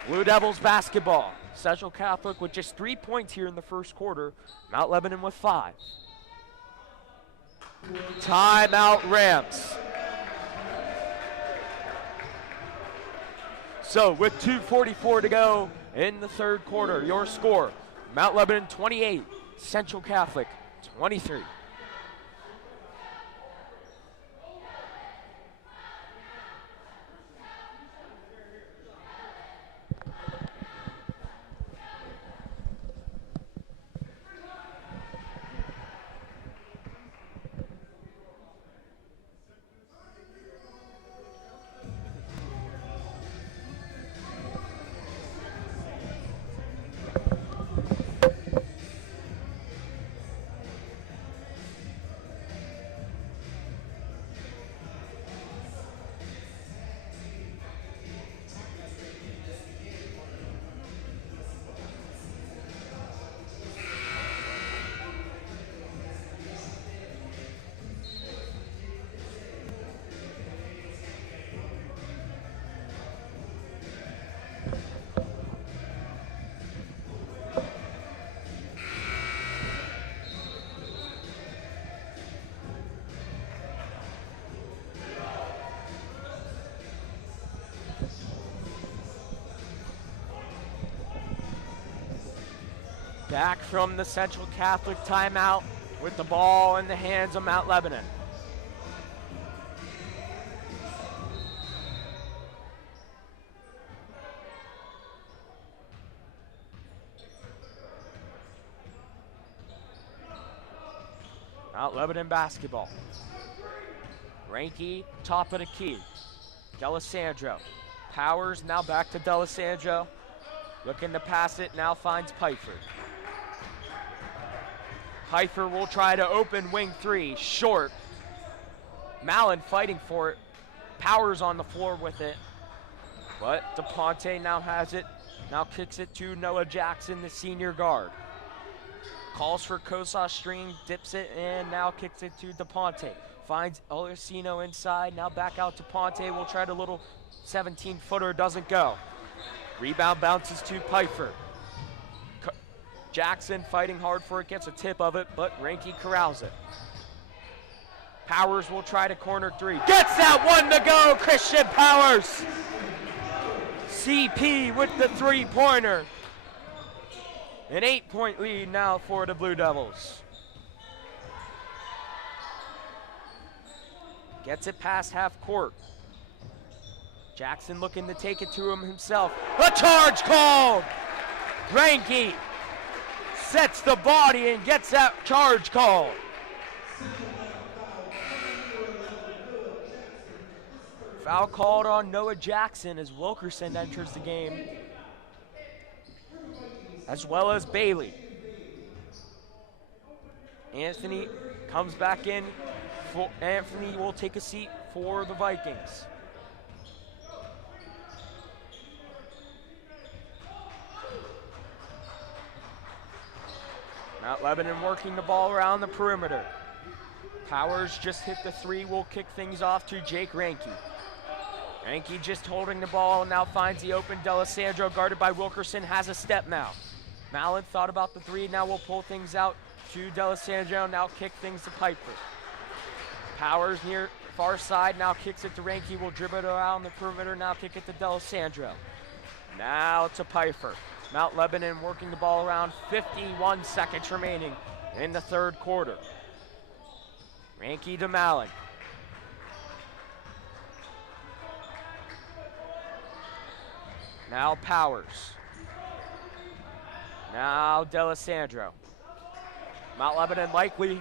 Blue Devils basketball. Central Catholic with just 3 points here in the first quarter. Mount Lebanon with 5. Timeout Rams. So with 2:44 to go in the third quarter, your score, Mount Lebanon 28, Central Catholic 23. Back from the Central Catholic timeout with the ball in the hands of Mount Lebanon. Mount Lebanon basketball. Reinke, top of the key. D'Alessandro. Powers, now back to D'Alessandro. Looking to pass it, now finds Pfeiffer. Pfeiffer will try to open wing three, short. Mallon fighting for it. Powers on the floor with it. But DePonte now has it. Now kicks it to Noah Jackson, the senior guard. Calls for Kosas String, dips it, and now kicks it to DePonte. Finds Orsino inside, now back out to Ponte. Will try the little 17-footer, doesn't go. Rebound bounces to Pfeiffer. Jackson fighting hard for it, gets a tip of it, but Reinke corrals it. Powers will try to corner three. Gets that one to go, Christian Powers! CP with the three-pointer. An 8-point lead now for the Blue Devils. Gets it past half court. Jackson looking to take it to him himself. A charge called! Reinke sets the body and gets that charge called. Foul called on Noah Jackson as Wilkerson enters the game, as well as Bailey. Anthony comes back in. Anthony will take a seat for the Vikings. Mount Lebanon working the ball around the perimeter. Powers just hit the three, will kick things off to Jake Reinke. Reinke just holding the ball, now finds the open D'Alessandro, guarded by Wilkerson, has a step now. Mallon thought about the three, now will pull things out to D'Alessandro, now kick things to Piper. Powers near far side, now kicks it to Reinke, will dribble it around the perimeter, now kick it to D'Alessandro. Now to Piper. Mount Lebanon working the ball around, 51 seconds remaining in the third quarter. Reinke to Mallon. Now Powers. Now D'Alessandro. Mount Lebanon likely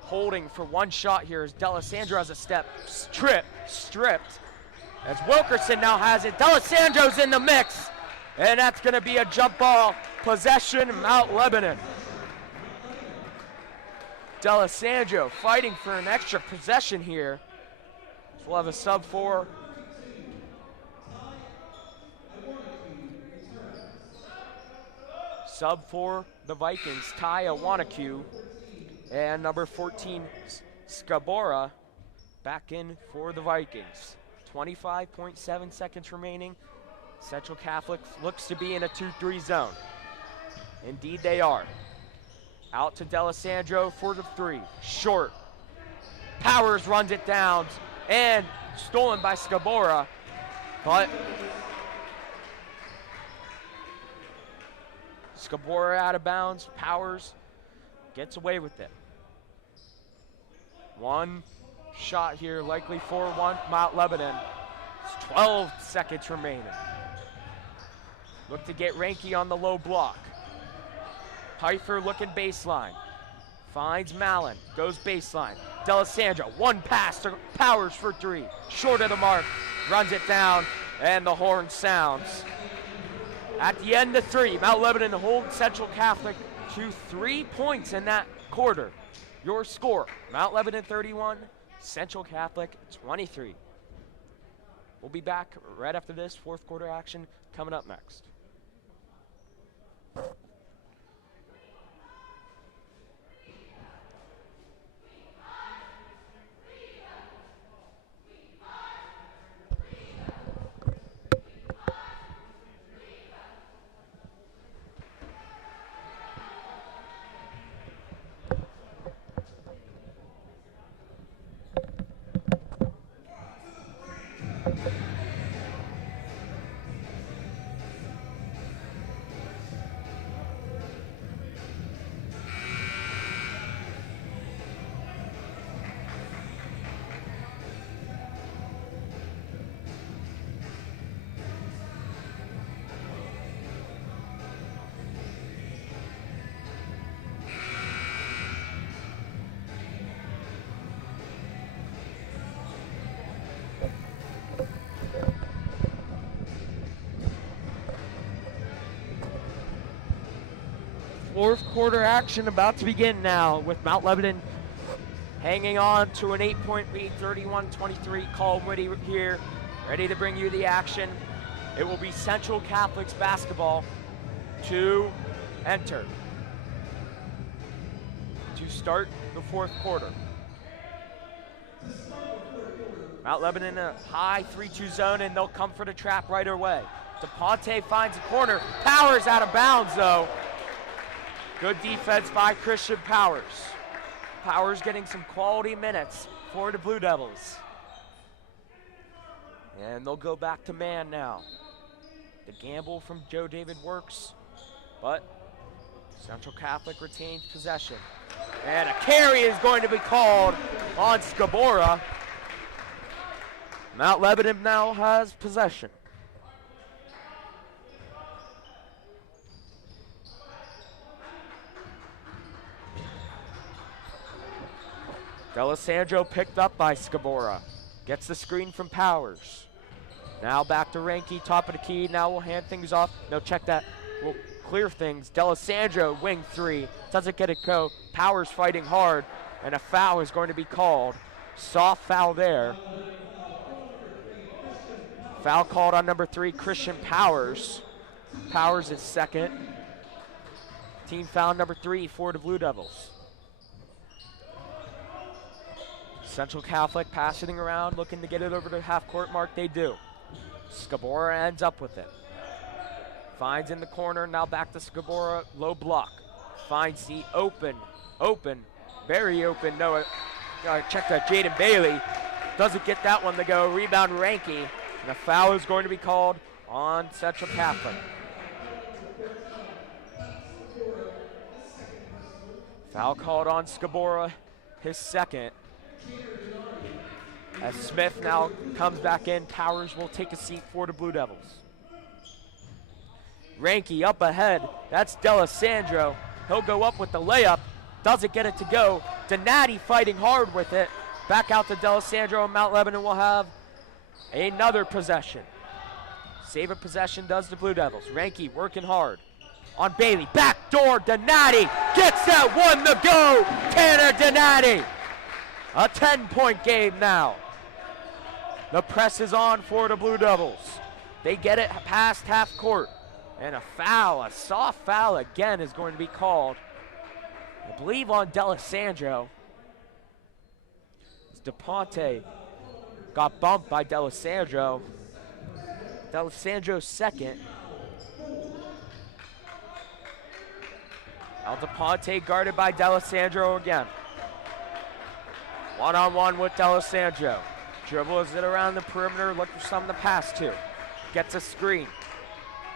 holding for one shot here as D'Alessandro has a step. Stripped. As Wilkerson now has it. D'Alessandro's in the mix. And that's going to be a jump ball possession, Mount Lebanon. D'Alessandro fighting for an extra possession here. So we'll have a sub for the Vikings, Ty Iwanaku, and number 14, Scabora, back in for the Vikings. 25.7 seconds remaining. Central Catholic looks to be in a 2-3 zone. Indeed they are. Out to D'Alessandro for the three. Short. Powers runs it down and stolen by Scabora. But Scabora out of bounds. Powers gets away with it. One shot here, likely for Mount Lebanon. It's 12 seconds remaining. Look to get Reinke on the low block. Pfeiffer looking baseline. Finds Mallon, goes baseline. D'Alessandro, one pass to Powers for three. Short of the mark, runs it down, and the horn sounds. At the end of three, Mount Lebanon holds Central Catholic to 3 points in that quarter. Your score, Mount Lebanon 31, Central Catholic 23. We'll be back right after this, fourth quarter action coming up next. Fourth quarter action about to begin now with Mount Lebanon hanging on to an 8-point lead, 31-23. Colin Whitty here, ready to bring you the action. It will be Central Catholic's basketball to enter to start the fourth quarter. Mount Lebanon in a high 3-2 zone, and they'll come for the trap right away. DePonte finds a corner. Powers out of bounds, though. Good defense by Christian Powers. Powers getting some quality minutes for the Blue Devils. And they'll go back to man now. The gamble from Joe David works, but Central Catholic retains possession. And a carry is going to be called on Scabora. Mount Lebanon now has possession. D'Alessandro picked up by Scabora. Gets the screen from Powers. Now back to Ranky, top of the key. Now we'll hand things off. No, check that. We'll clear things. D'Alessandro, wing three. Doesn't get it go. Powers fighting hard. And a foul is going to be called. Soft foul there. Foul called on number 3, Christian Powers. Powers is second. Team foul number 3 for the Blue Devils. Central Catholic passing around, looking to get it over the half-court mark. They do. Scabora ends up with it. Finds in the corner, now back to Scabora, low block. Finds the open, very open. No, check that, Jaden Bailey. Doesn't get that one to go. Rebound Ranky. And a foul is going to be called on Central Catholic. Foul called on Scabora, his second. As Smith now comes back in, Powers will take a seat for the Blue Devils. Ranky up ahead, that's D'Alessandro. He'll go up with the layup, doesn't get it to go. Donati fighting hard with it. Back out to D'Alessandro, and Mount Lebanon will have another possession. Save a possession does the Blue Devils. Ranky working hard on Bailey. Backdoor, Donati gets that one to go. Tanner Donati. A 10-point game now. The press is on for the Blue Devils. They get it past half court. And a foul, a soft foul again is going to be called. I believe on D'Alessandro. DePonte got bumped by D'Alessandro. D'Alessandro's second. Now DePonte guarded by D'Alessandro again. One-on-one with D'Alessandro. Dribbles it around the perimeter, look for someone to pass to. Gets a screen.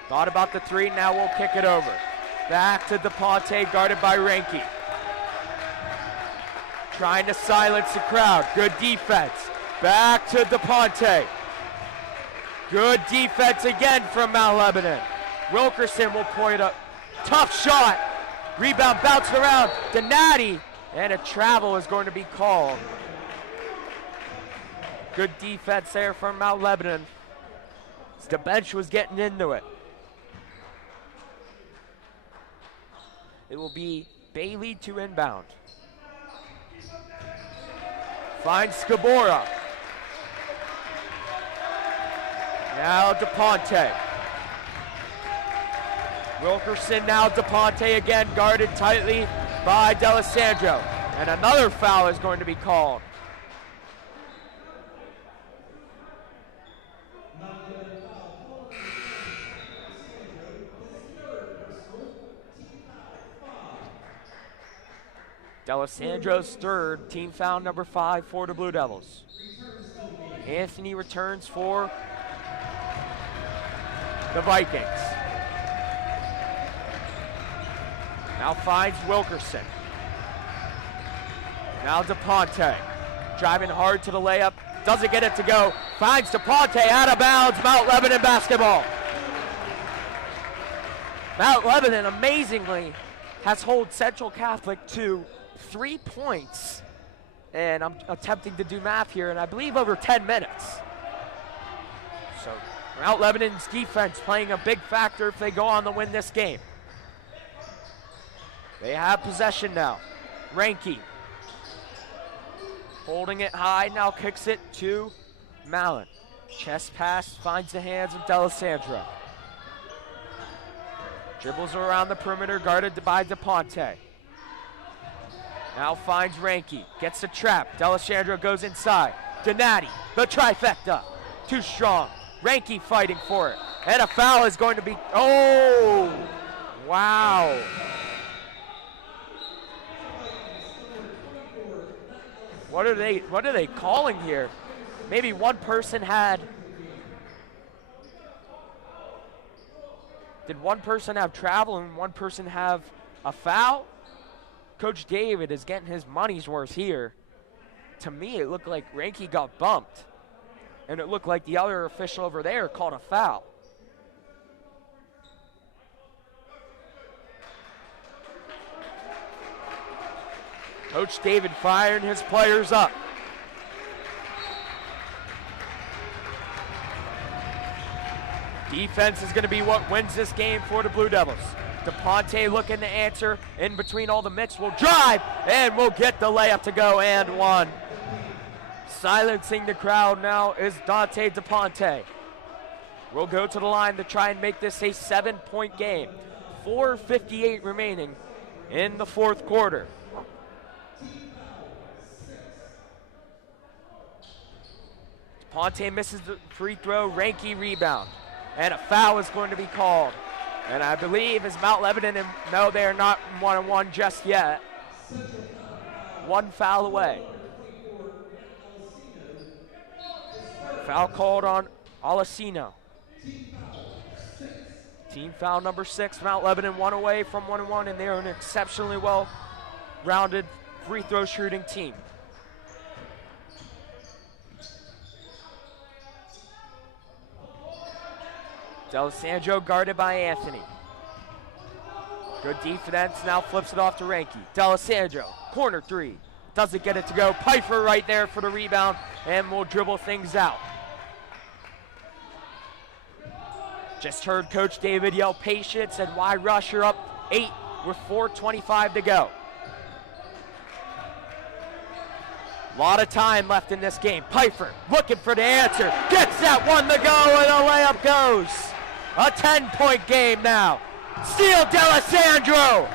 Thought about the three, now we'll kick it over. Back to DePonte, guarded by Ranky. Trying to silence the crowd. Good defense. Back to DePonte. Good defense again from Mount Lebanon. Wilkerson will point up. Tough shot. Rebound bounced around. Donati. And a travel is going to be called. Good defense there from Mount Lebanon. The bench was getting into it. It will be Bailey to inbound. Finds Scabora. Now DePonte. Wilkerson, now DePonte again, guarded tightly by D'Alessandro. And another foul is going to be called. D'Alessandro's third, team foul number 5 for the Blue Devils. Anthony returns for the Vikings. Now finds Wilkerson. Now DePonte, driving hard to the layup, doesn't get it to go. Finds DePonte out of bounds, Mount Lebanon basketball. Mount Lebanon, amazingly, has held Central Catholic to 3 points. And I'm attempting to do math here, and I believe over 10 minutes. So Mount Lebanon's defense playing a big factor if they go on to win this game. They have possession now. Ranky holding it high, now kicks it to Mallon. Chest pass finds the hands of D'Alessandro. Dribbles around the perimeter, guarded by DePonte. Now finds Ranky, gets the trap. D'Alessandro goes inside. Donati, the trifecta. Too strong. Ranky fighting for it. And a foul is going to be, oh, wow. What are they calling here? Maybe one person had, did one person have travel and one person have a foul? Coach David is getting his money's worth here. To me, it looked like Ranky got bumped. And it looked like the other official over there called a foul. Coach David firing his players up. Defense is going to be what wins this game for the Blue Devils. DePonte looking to answer in between all the mix. Will drive and will get the layup to go and one. Silencing the crowd now is Dante DePonte. We'll go to the line to try and make this a 7-point game. 4:58 remaining in the fourth quarter. DePonte misses the free throw. Ranky rebound. And a foul is going to be called. And I believe is Mount Lebanon, and no, they are not 1-on-1 just yet. One foul away. Foul called on Alessino. Team foul number 6. Mount Lebanon 1 away from 1-on-1, and they are an exceptionally well-rounded free throw shooting team. D'Alessandro guarded by Anthony. Good defense, now flips it off to Ranky. D'Alessandro, corner three. Doesn't get it to go. Pfeiffer right there for the rebound, and will dribble things out. Just heard Coach David yell patience, and why rush? You're up 8 with 4:25 to go. A lot of time left in this game. Pfeiffer looking for the answer. Gets that one to go, and the layup goes. A 10-point game now. Steal D'Alessandro.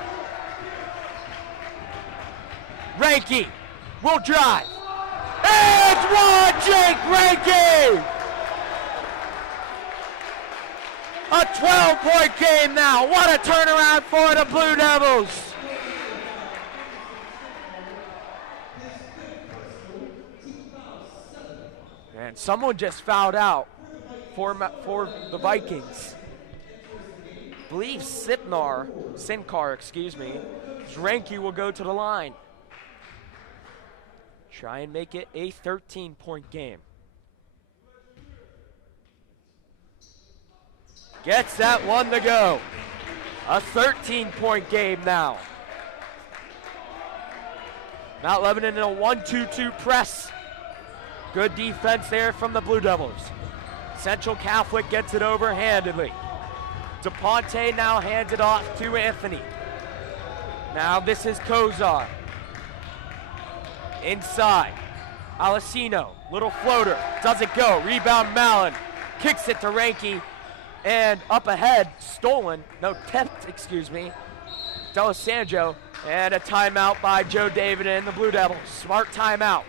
Ranky will drive. And one, Jake Ranky. A 12-point game now. What a turnaround for the Blue Devils. And someone just fouled out for the Vikings. I believe Sinkar, excuse me. Ranky will go to the line. Try and make it a 13-point game. Gets that one to go. A 13-point game now. Mount Lebanon in a 1-2-2 press. Good defense there from the Blue Devils. Central Catholic gets it over handedly. DePonte now hands it off to Anthony. Now this is Kozar. Inside. Alessino, little floater, doesn't go. Rebound Mallon, kicks it to Ranky, and up ahead, D'Alessandro, and a timeout by Joe David and the Blue Devils. Smart timeout.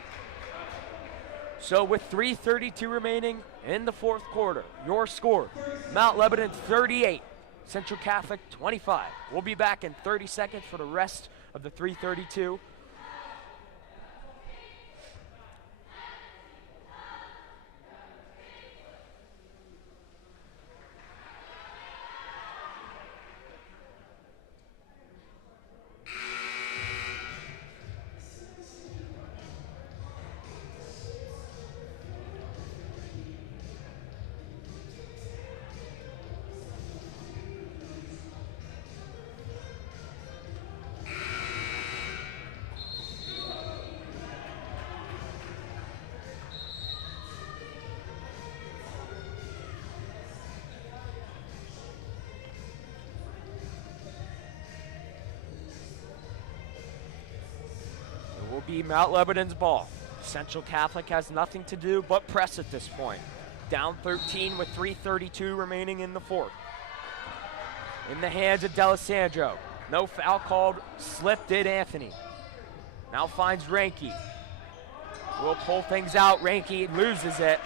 So with 3:32 remaining in the fourth quarter, your score, Mount Lebanon 38, Central Catholic 25. We'll be back in 30 seconds for the rest of the 3:32. be Mount Lebanon's ball. Central Catholic has nothing to do but press at this point. Down 13 with 3:32 remaining in the fourth. In the hands of D'Alessandro. No foul called. Slip did Anthony. Now finds Ranky. Will pull things out. Ranky loses it.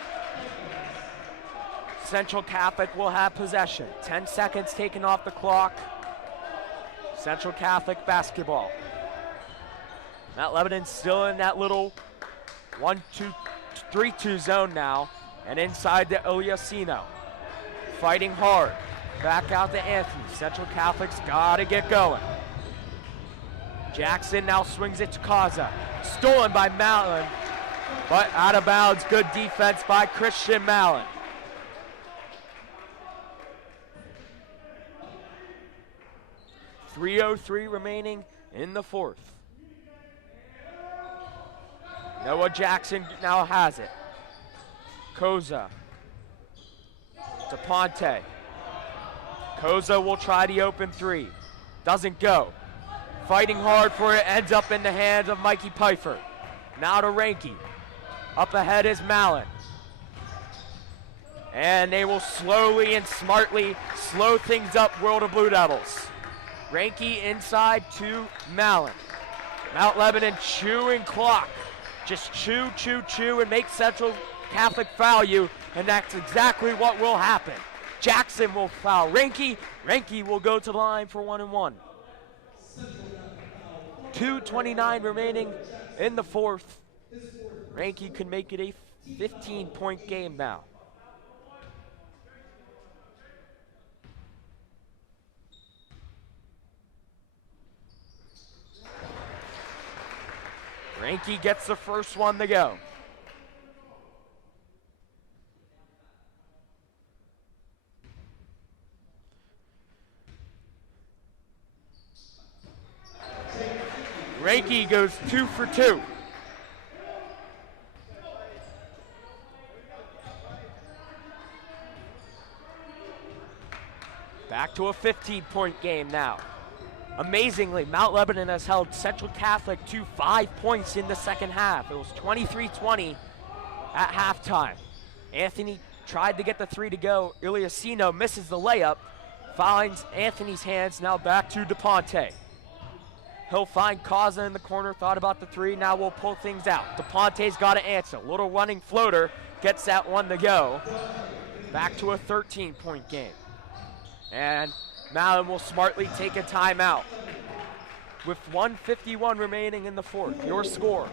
Central Catholic will have possession. 10 seconds taken off the clock. Central Catholic basketball. Mount Lebanon still in that little 1-2-3-2 zone now. And inside to Eliasino. Fighting hard. Back out to Anthony. Central Catholic's got to get going. Jackson now swings it to Kaza. Stolen by Mallon. But out of bounds. Good defense by Christian Mallon. .303 remaining in the fourth. Noah Jackson now has it. Koza. DePonte. Koza will try the open three. Doesn't go. Fighting hard for it, ends up in the hands of Mikey Pfeiffer. Now to Ranky. Up ahead is Mallon. And they will slowly and smartly slow things up, World of Blue Devils. Ranky inside to Mallon. Mount Lebanon chewing clock. Just chew, chew, chew, and make Central Catholic foul you, and that's exactly what will happen. Jackson will foul Ranky. Ranky will go to the line for 1-1. 2:29 remaining in the fourth. Ranky can make it a 15-point game now. Ranky gets the first one to go. Ranky goes 2 for 2. Back to a 15-point game now. Amazingly, Mount Lebanon has held Central Catholic to 5 points in the second half. It was 23-20 at halftime. Anthony tried to get the three to go. Iliasino misses the layup, finds Anthony's hands, now back to DePonte. He'll find Kaza in the corner, thought about the three, now we'll pull things out. DePonte's got to answer. Little running floater, gets that one to go. Back to a 13-point game. And Mallon will smartly take a timeout. With 1:51 remaining in the fourth, your score,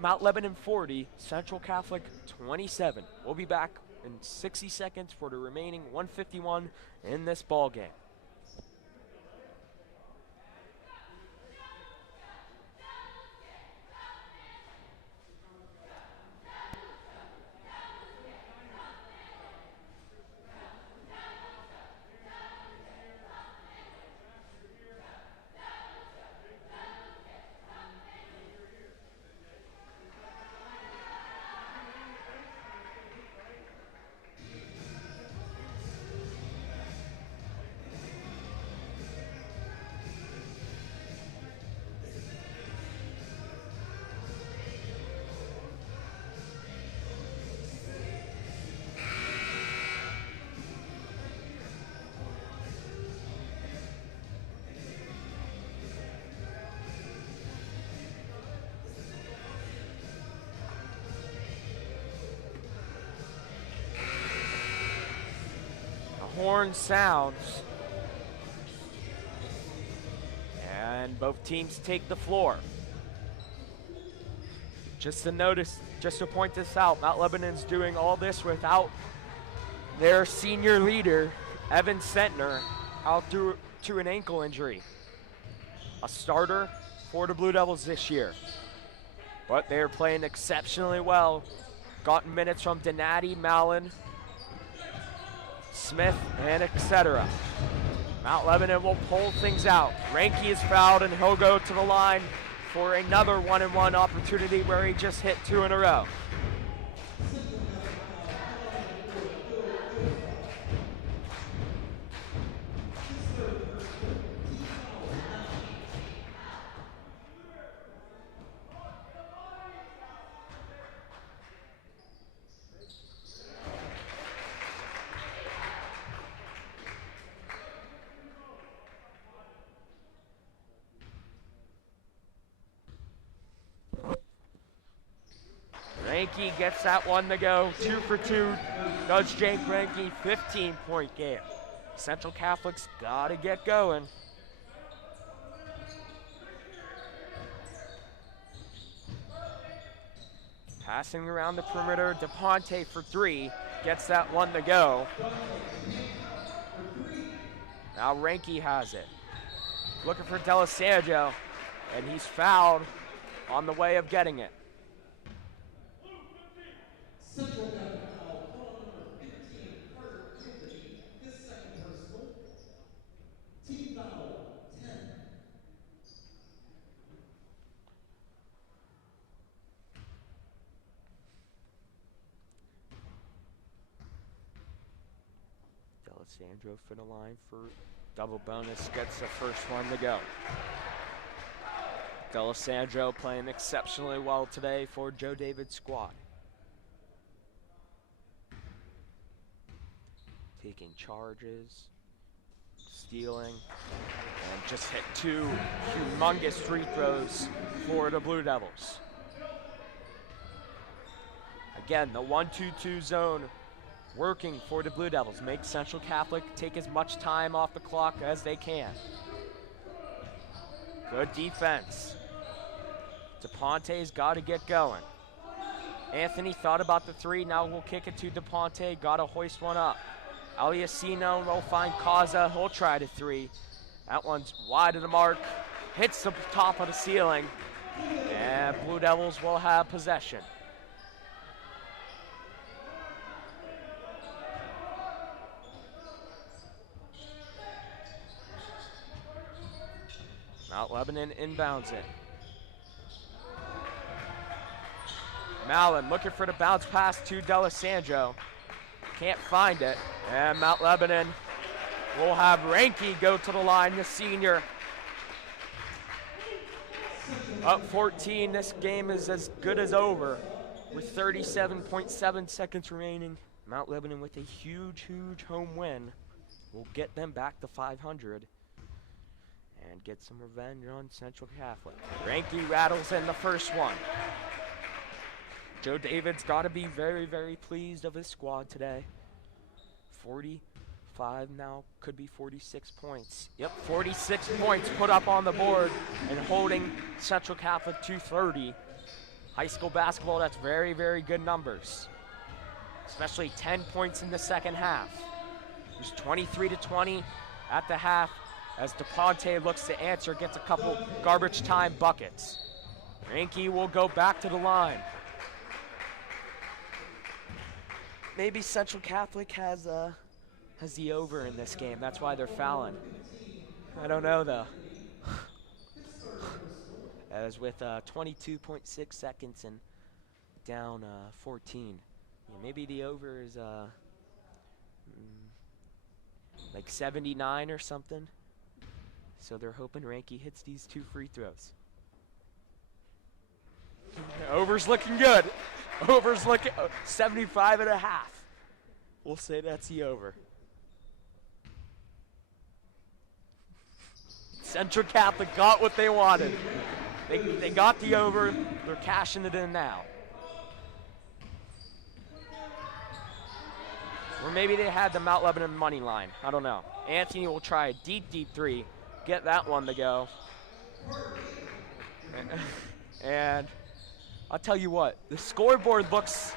Mount Lebanon 40, Central Catholic 27. We'll be back in 60 seconds for the remaining 1:51 in this ball game. Horn sounds, and both teams take the floor. Just to point this out, Mount Lebanon's doing all this without their senior leader, Evan Sentner, out due to an ankle injury. A starter for the Blue Devils this year. But they are playing exceptionally well. Gotten minutes from Donati, Mallon, Smith, and etc. Mount Lebanon will pull things out. Ranky is fouled, and he'll go to the line for another 1-and-1 opportunity where he just hit 2 in a row. Ranky gets that one to go. 2 for 2. Does Jake Ranky, 15-point game. Central Catholic's got to get going. Passing around the perimeter, DePonte for 3. Gets that one to go. Now Ranky has it. Looking for D'Alessandro, and he's fouled on the way of getting it. D'Alessandro for the line for double bonus, gets the first one to go. D'Alessandro playing exceptionally well today for Joe David's squad. Taking charges, stealing, and just hit 2 humongous free throws for the Blue Devils. Again, the 1-2-2 zone working for the Blue Devils. Make Central Catholic take as much time off the clock as they can. Good defense. DePonte's got to get going. Anthony thought about the 3, now we'll kick it to DePonte, got to hoist one up. Aliasino will find Kaza, he'll try the 3. That one's wide of the mark, hits the top of the ceiling, and Blue Devils will have possession. Mount Lebanon inbounds it. Mallon looking for the bounce pass to D'Alessandro. Can't find it. And Mount Lebanon will have Ranky go to the line, the senior. Up 14, this game is as good as over with 37.7 seconds remaining. Mount Lebanon with a huge, huge home win will get them back to 500 and get some revenge on Central Catholic. Ranky rattles in the first one. Joe David's got to be very, very pleased of his squad today. 45 now, could be 46 points. Yep, 46 points put up on the board and holding Central Catholic to 30. High school basketball, that's very, very good numbers. Especially 10 points in the second half. It was 23-20 at the half as DePonte looks to answer, gets a couple garbage time buckets. Ranky will go back to the line. Maybe Central Catholic has the over in this game. That's why they're fouling. I don't know though. As with 22.6 seconds and down 14. Yeah, maybe the over is like 79 or something. So they're hoping Ranky hits these 2 free throws. Over's looking good. Over's looking 75 and a half. We'll say that's the over. Central Catholic got what they wanted. They got the over. They're cashing it in now. Or maybe they had the Mount Lebanon money line. I don't know. Anthony will try a deep, deep 3. Get that one to go. And I'll tell you what, the scoreboard looks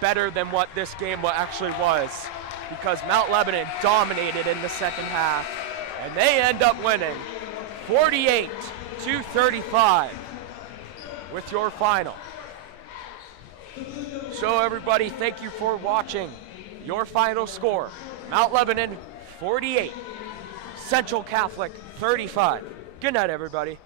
better than what this game actually was because Mount Lebanon dominated in the second half and they end up winning 48-35 with your final. So everybody, thank you for watching. Your final score, Mount Lebanon 48, Central Catholic 35. Good night, everybody.